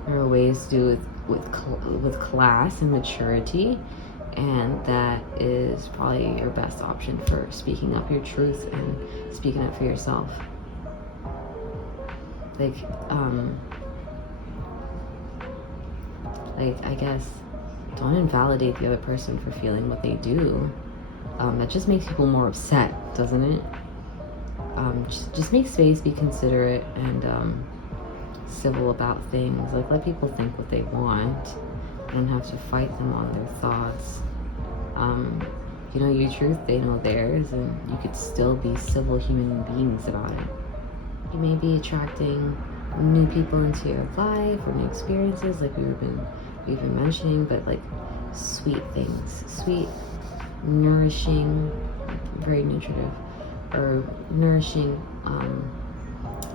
There are ways to do it with class and maturity, and that is probably your best option for speaking up your truth and speaking up for yourself. Like I guess, don't invalidate the other person for feeling what they do. That just makes people more upset, doesn't it? Just make space, be considerate, and civil about things. Like, let people think what they want. You don't have to fight them on their thoughts. You know your truth, they know theirs, and you could still be civil human beings about it. You may be attracting new people into your life or new experiences, like we've been mentioning, but like sweet things, sweet, nourishing, very nutritive, or nourishing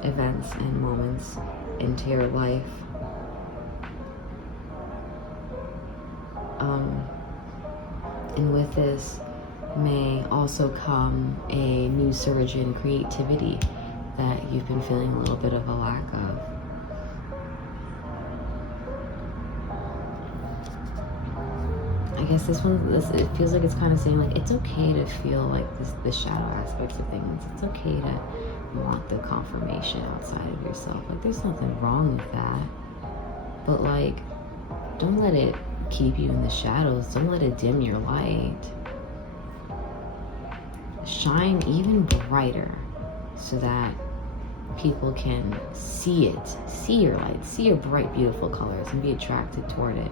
events and moments into your life. And with this may also come a new surge in creativity that you've been feeling a little bit of a lack of. I guess it feels like it's kind of saying, like, it's okay to feel like the shadow aspects of things. It's okay to want the confirmation outside of yourself. Like, there's nothing wrong with that. But, like, don't let it keep you in the shadows. Don't let it dim your light. Shine even brighter so that people can see it, see your light, see your bright, beautiful colors, and be attracted toward it.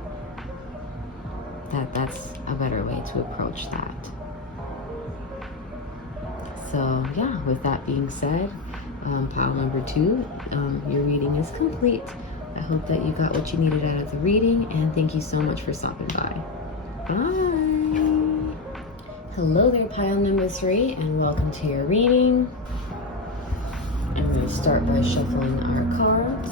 That's a better way to approach that. So yeah, with that being said, pile number 2, your reading is complete. I hope that you got what you needed out of the reading, and thank you so much for stopping by. Bye! Hello there, pile number 3, and welcome to your reading. And I'm going to start by shuffling our cards.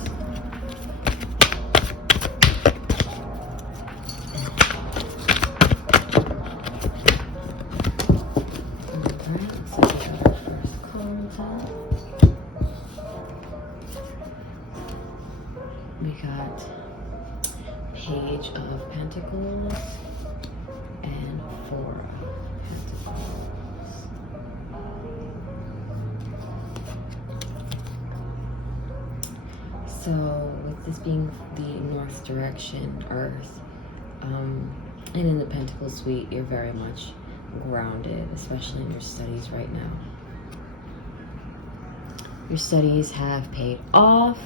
Alright, so we got our first card out. We got Page of Pentacles and Four of Pentacles. So with this being the North direction, Earth, and in the Pentacle Suite, you're very much grounded, especially in your studies right now. Your studies have paid off.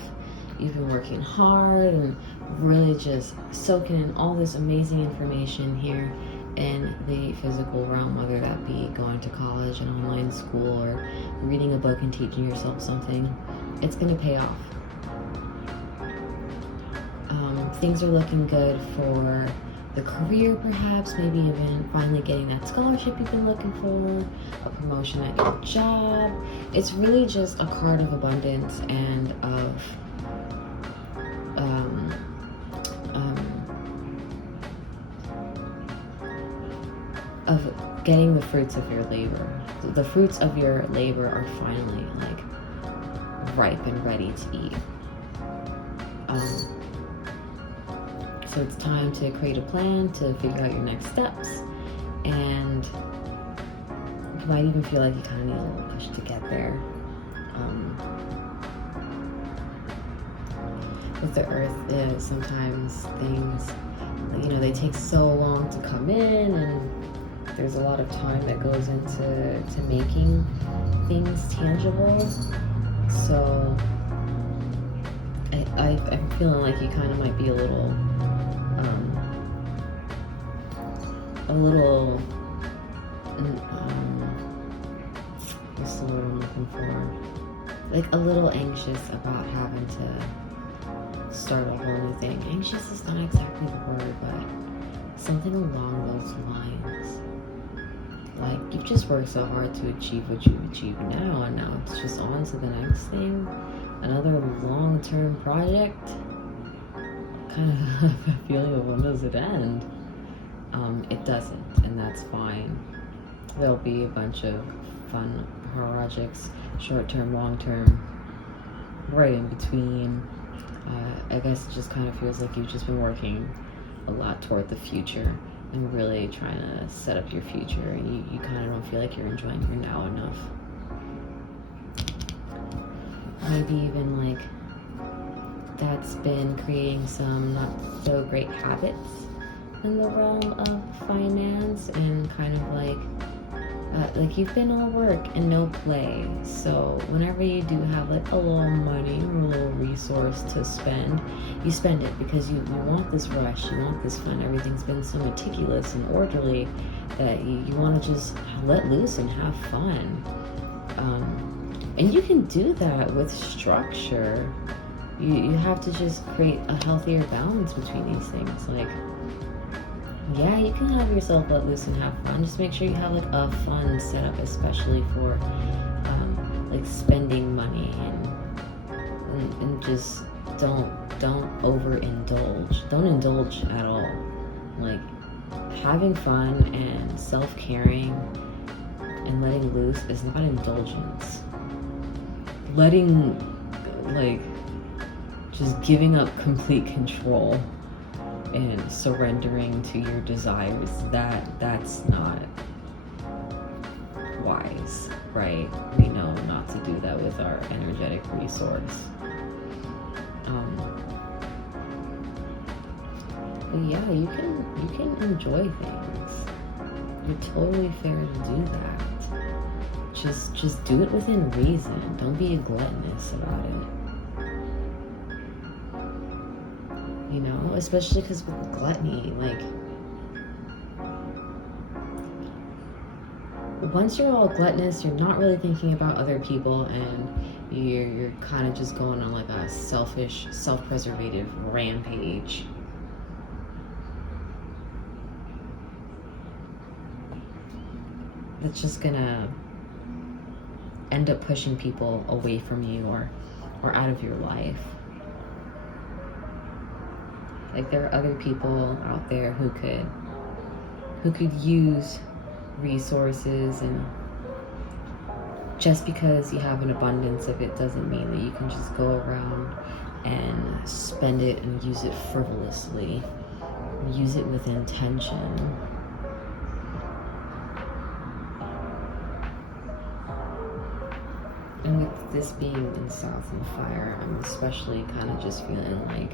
You've been working hard and really just soaking in all this amazing information here in the physical realm, whether that be going to college, an online school, or reading a book and teaching yourself something. It's going to pay off. Things are looking good for the career, perhaps, maybe even finally getting that scholarship you've been looking for, a promotion at your job. It's really just a card of abundance and of getting the fruits of your labor. The fruits of your labor are finally like ripe and ready to eat. So it's time to create a plan, to figure out your next steps, and you might even feel like you kind of need a little push to get there. With the Earth, sometimes things, they take so long to come in, and there's a lot of time that goes into making things tangible. So I'm feeling like you kind of might be a little what's the word I'm looking for? Like a little anxious about having to start a whole new thing. Anxious is not exactly the word, but something along those lines. Like, you've just worked so hard to achieve what you've achieved now, and now it's just on to the next thing. Another long-term project. Kind of have a feeling of when does it end? It doesn't, and that's fine. There'll be a bunch of fun projects, short-term, long-term, right in between. I guess it just kind of feels like you've just been working a lot toward the future and really trying to set up your future, and you kind of don't feel like you're enjoying your now enough. Maybe even like that's been creating some not so great habits in the realm of finance, and kind of like you've been all work and no play. So whenever you do have like a little money or a little resource to spend, you spend it because you want this rush, you want this fun. Everything's been so meticulous and orderly that you want to just let loose and have fun. And you can do that with structure. You have to just create a healthier balance between these things. Like, yeah, you can have yourself let loose and have fun. Just make sure you have like a fun setup, especially for like spending money, and just don't overindulge. Don't indulge at all. Like, having fun and self-caring and letting loose is not indulgence. Letting, like, just giving up complete control and surrendering to your desires, that's not wise, right? We know not to do that with our energetic resource. But yeah, you can enjoy things. You're totally fair to do that. Just do it within reason. Don't be a gluttonous about it. Especially because with gluttony, like, once you're all gluttonous, you're not really thinking about other people, and you're kind of just going on like a selfish, self-preservative rampage. That's just gonna end up pushing people away from you or out of your life. Like, there are other people out there who could use resources, and just because you have an abundance of it doesn't mean that you can just go around and spend it and use it frivolously. Use it with intention. And with this being in South and Fire, I'm especially kind of just feeling like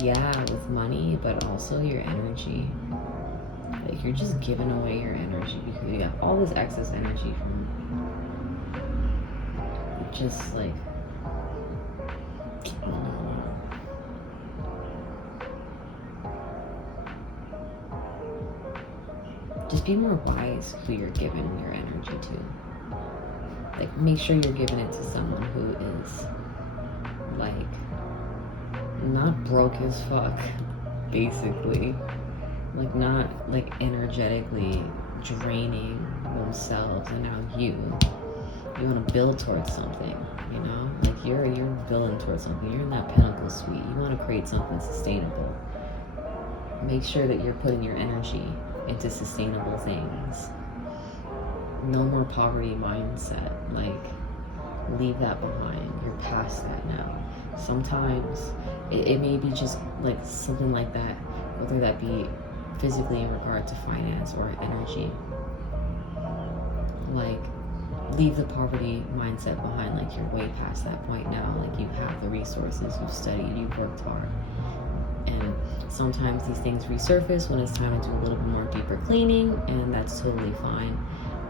yeah, with money, but also your energy. Like, you're just giving away your energy because you have all this excess energy from just like, just be more wise who you're giving your energy to. Like, make sure you're giving it to someone who is like not broke as fuck, basically. Like, not like energetically draining themselves, and now you want to build towards something, you know? Like, you're building towards something. You're in that pinnacle suite. You want to create something sustainable. Make sure that you're putting your energy into sustainable things. No more poverty mindset. Like, leave that behind. You're past that now. Sometimes it may be just like something like that, whether that be physically in regard to finance or energy. Like, leave the poverty mindset behind. Like, you're way past that point now. Like, you have the resources, you've studied, you've worked hard. And sometimes these things resurface when it's time to do a little bit more deeper cleaning, and that's totally fine.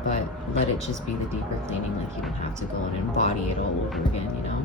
But let it just be the deeper cleaning. Like, you don't have to go and embody it all over again, you know?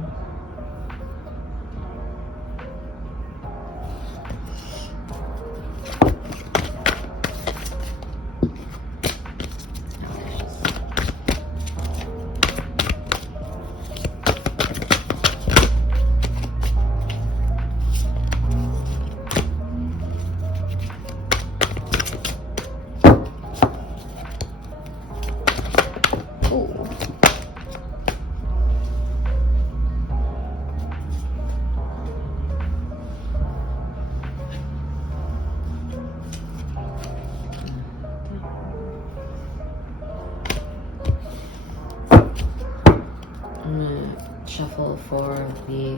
Shuffle for the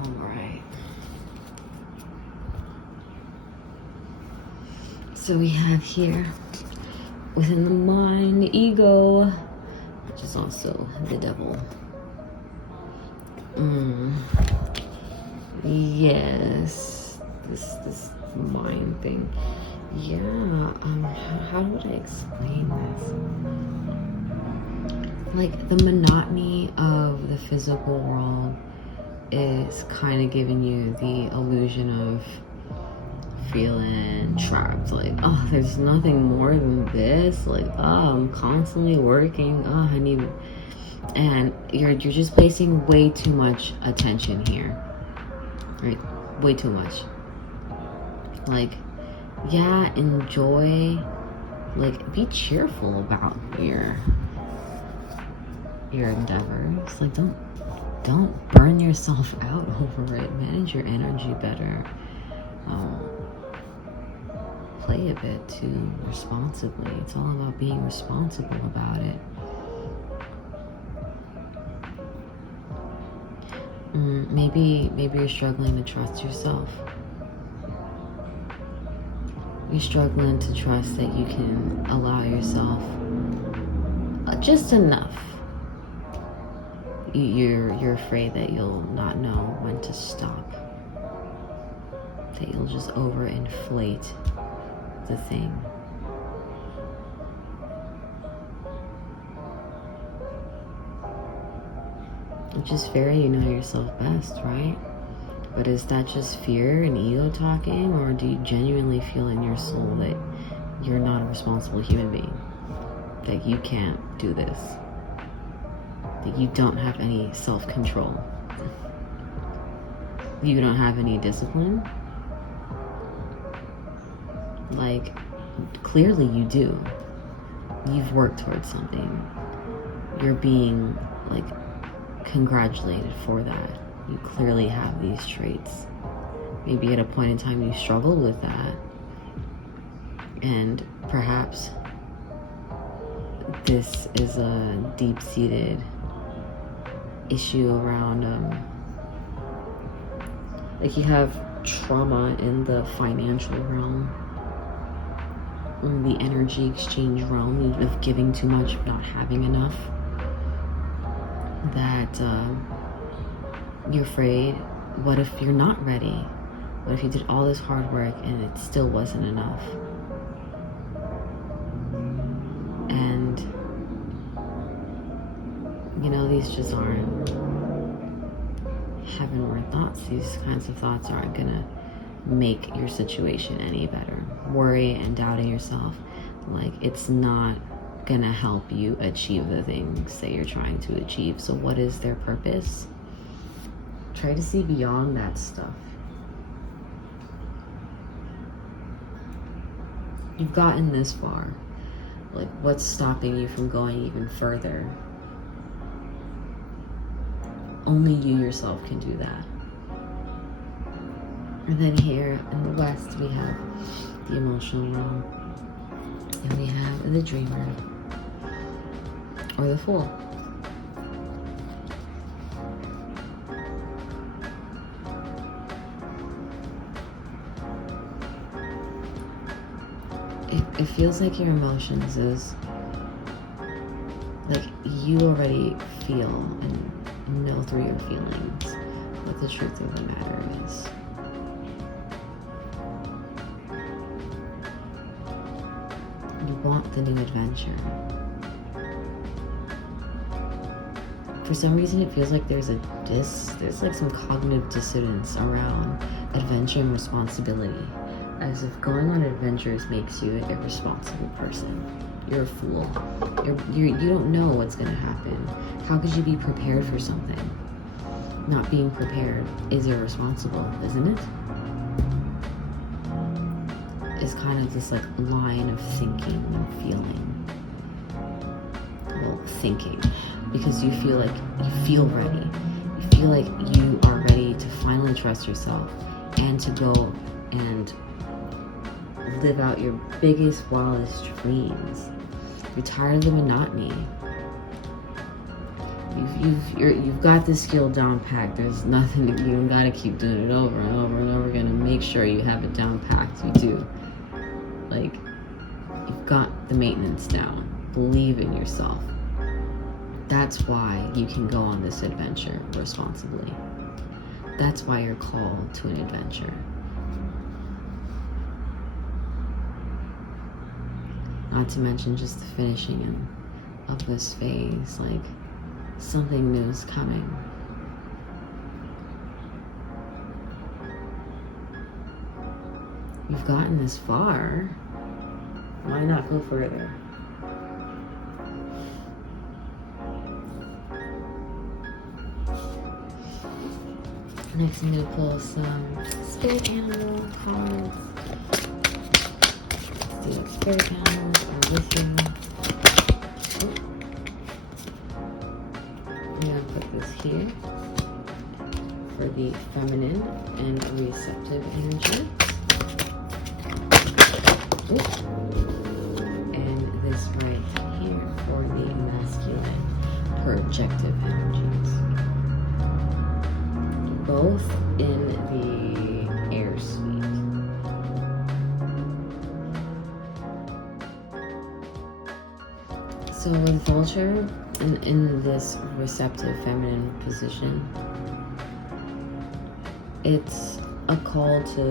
Alright. So we have here within the mind, the ego, which is also the devil. Yes, this mind thing. Yeah, how would I explain this? Like, the monotony of the physical world is kind of giving you the illusion of feeling trapped. Like, oh, there's nothing more than this. Like, oh, I'm constantly working. Oh, I need... And you're just placing way too much attention here, right? Way too much. Like, yeah, enjoy, like, be cheerful about your endeavors. Like, don't burn yourself out over it. Manage your energy better. Play a bit too responsibly. It's all about being responsible about it. Maybe you're struggling to trust yourself. You're struggling to trust that you can allow yourself just enough. You're afraid that you'll not know when to stop. That you'll just overinflate the thing. Which is fair, you know yourself best, right? But is that just fear and ego talking, or do you genuinely feel in your soul that you're not a responsible human being? That you can't do this? that you don't have any self-control. You don't have any discipline. Like, clearly you do. You've worked towards something. You're being, like, congratulated for that. You clearly have these traits. Maybe at a point in time you struggled with that. And perhaps this is a deep-seated issue around, like, you have trauma in the financial realm, in the energy exchange realm of giving too much, not having enough. That you're afraid, what if you're not ready? What if you did all this hard work and it still wasn't enough? And, you know, these just aren't heavenward thoughts. These kinds of thoughts aren't gonna make your situation any better. Worry and doubting yourself, like, it's not gonna help you achieve the things that you're trying to achieve. So what is their purpose? Try to see beyond that stuff. You've gotten this far. Like, what's stopping you from going even further? Only you yourself can do that. And then here in the West, we have the emotional realm. And we have the dreamer, or the fool. It feels like your emotions is like you already feel and know through your feelings what the truth of the matter is. You want the new adventure. For some reason, it feels like there's like some cognitive dissonance around adventure and responsibility. As if going on adventures makes you an irresponsible person. You're a fool. You don't know what's gonna happen. How could you be prepared for something? Not being prepared is irresponsible, isn't it? It's kind of this like line of thinking and feeling. Well, thinking. Because you feel like you feel ready. You feel like you are ready to finally trust yourself and to go and live out your biggest, wildest dreams. You're tired of the monotony. You've got the skill down packed. There's nothing you don't gotta keep doing it over and over and over again and make sure you have it down packed. You do. Like, you've got the maintenance down. Believe in yourself. That's why you can go on this adventure responsibly. That's why you're called to an adventure. Not to mention just the finishing of this phase, like something new is coming. You've gotten this far, why not go further? Next I'm going to pull some spirit animal cards. Let's do spirit animals are with you. I'm going to put this here for the feminine and receptive energy. And this right here for the masculine projective energies. Both in the air suite. So with Vulture in this receptive feminine position, it's a call to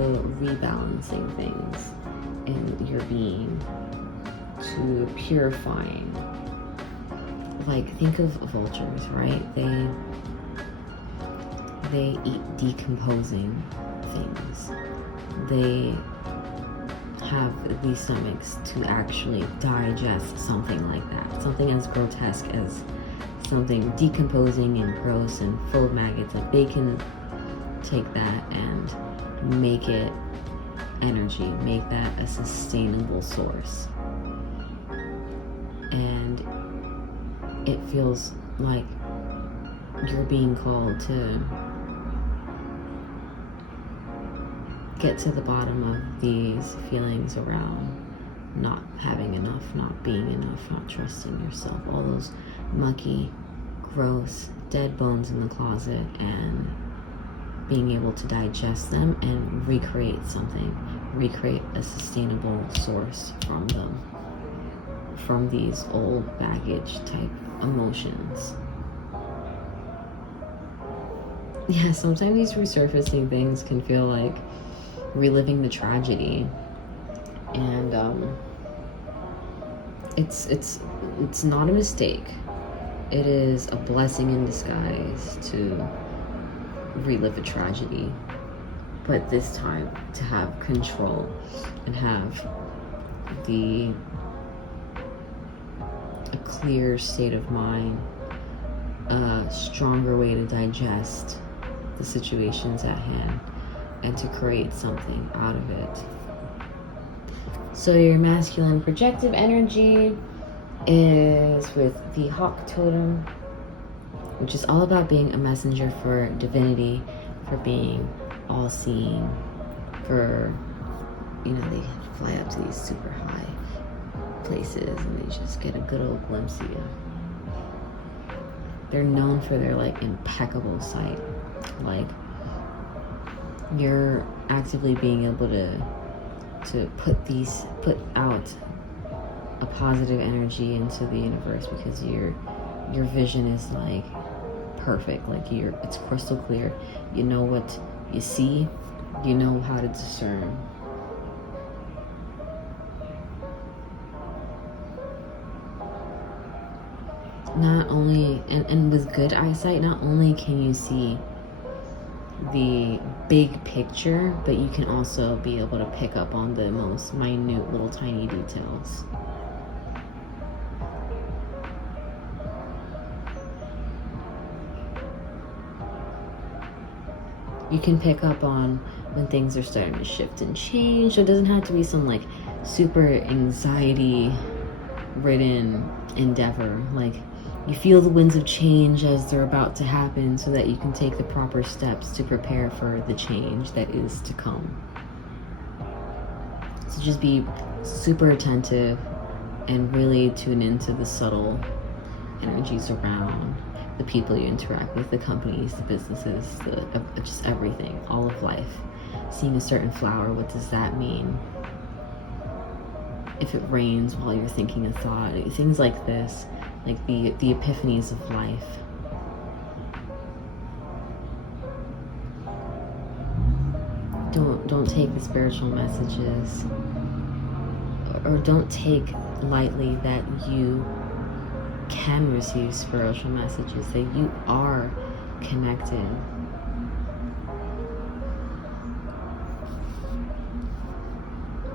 rebalancing things in your being, to purifying. Like, think of vultures, right? They eat decomposing things. They have these stomachs to actually digest something like that. Something as grotesque as something decomposing and gross and full of maggots, like they can take that and make it energy, make that a sustainable source. And it feels like you're being called to get to the bottom of these feelings around not having enough, not being enough, not trusting yourself, all those mucky, gross, dead bones in the closet, and being able to digest them and recreate something, recreate a sustainable source from them, from these old baggage type emotions. Yeah, sometimes these resurfacing things can feel like reliving the tragedy, and it's not a mistake. It is a blessing in disguise to relive a tragedy, but this time to have control and have a clear state of mind, a stronger way to digest the situations at hand and to create something out of it. So your masculine projective energy is with the hawk totem, which is all about being a messenger for divinity, for being all-seeing, for, they fly up to these super high places and they just get a good old glimpse of you. They're known for their impeccable sight. You're actively being able to put out a positive energy into the universe because your vision is perfect. It's crystal clear. You know what you see, you know how to discern. Not only, and with good eyesight, not only can you see the big picture, but you can also be able to pick up on the most minute little tiny details. You can pick up on when things are starting to shift and change. So it doesn't have to be some super anxiety ridden endeavor. You feel the winds of change as they're about to happen so that you can take the proper steps to prepare for the change that is to come. So just be super attentive and really tune into the subtle energies around the people you interact with, the companies, the businesses, just everything, all of life. Seeing a certain flower, what does that mean? If it rains while you're thinking a thought, things like this. The epiphanies of life. Don't take the spiritual messages, or don't take lightly that you can receive spiritual messages, that you are connected.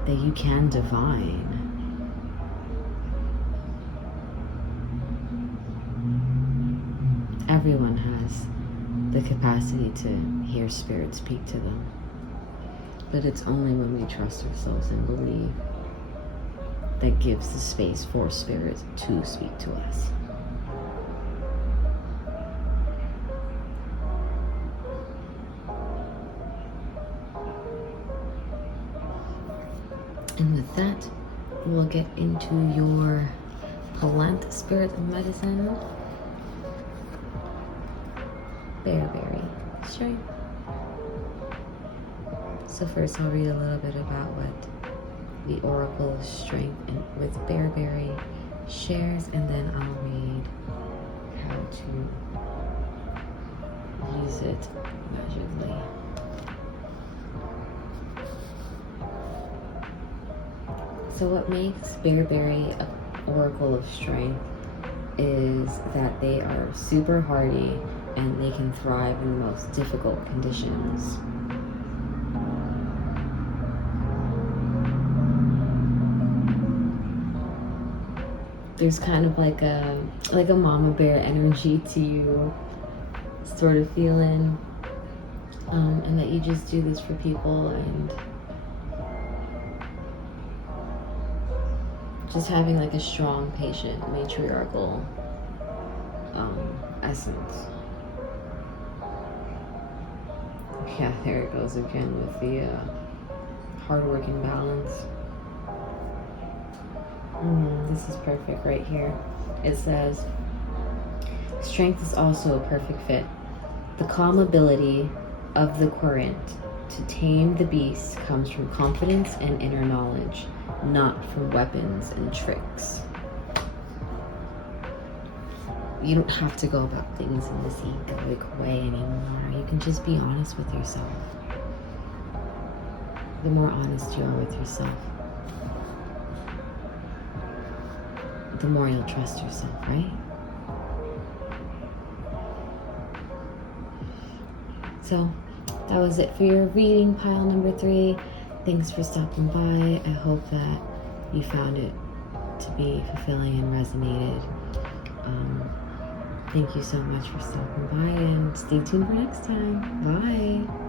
That you can divine. Everyone has the capacity to hear spirit speak to them. But it's only when we trust ourselves and believe that gives the space for spirit to speak to us. And with that, we'll get into your plant spirit medicine. Bearberry. Sure. So first I'll read a little bit about what the Oracle of Strength with Bearberry shares, and then I'll read how to use it magically. So what makes Bearberry an Oracle of Strength is that they are super hardy and they can thrive in the most difficult conditions. there's kind of like a mama bear energy to you, sort of feeling, and that you just do this for people, and just having like a strong, patient, matriarchal essence. Yeah, there it goes again with the hard-working balance. This is perfect right here. It says, strength is also a perfect fit. The calm ability of the querent to tame the beast comes from confidence and inner knowledge, not from weapons and tricks. You don't have to go about things in this egoic way anymore. You can just be honest with yourself. The more honest you are with yourself, the more you'll trust yourself, right? So that was it for your reading, pile number 3. Thanks for stopping by. I hope that you found it to be fulfilling and resonated. Thank you so much for stopping by, and stay tuned for next time. Bye.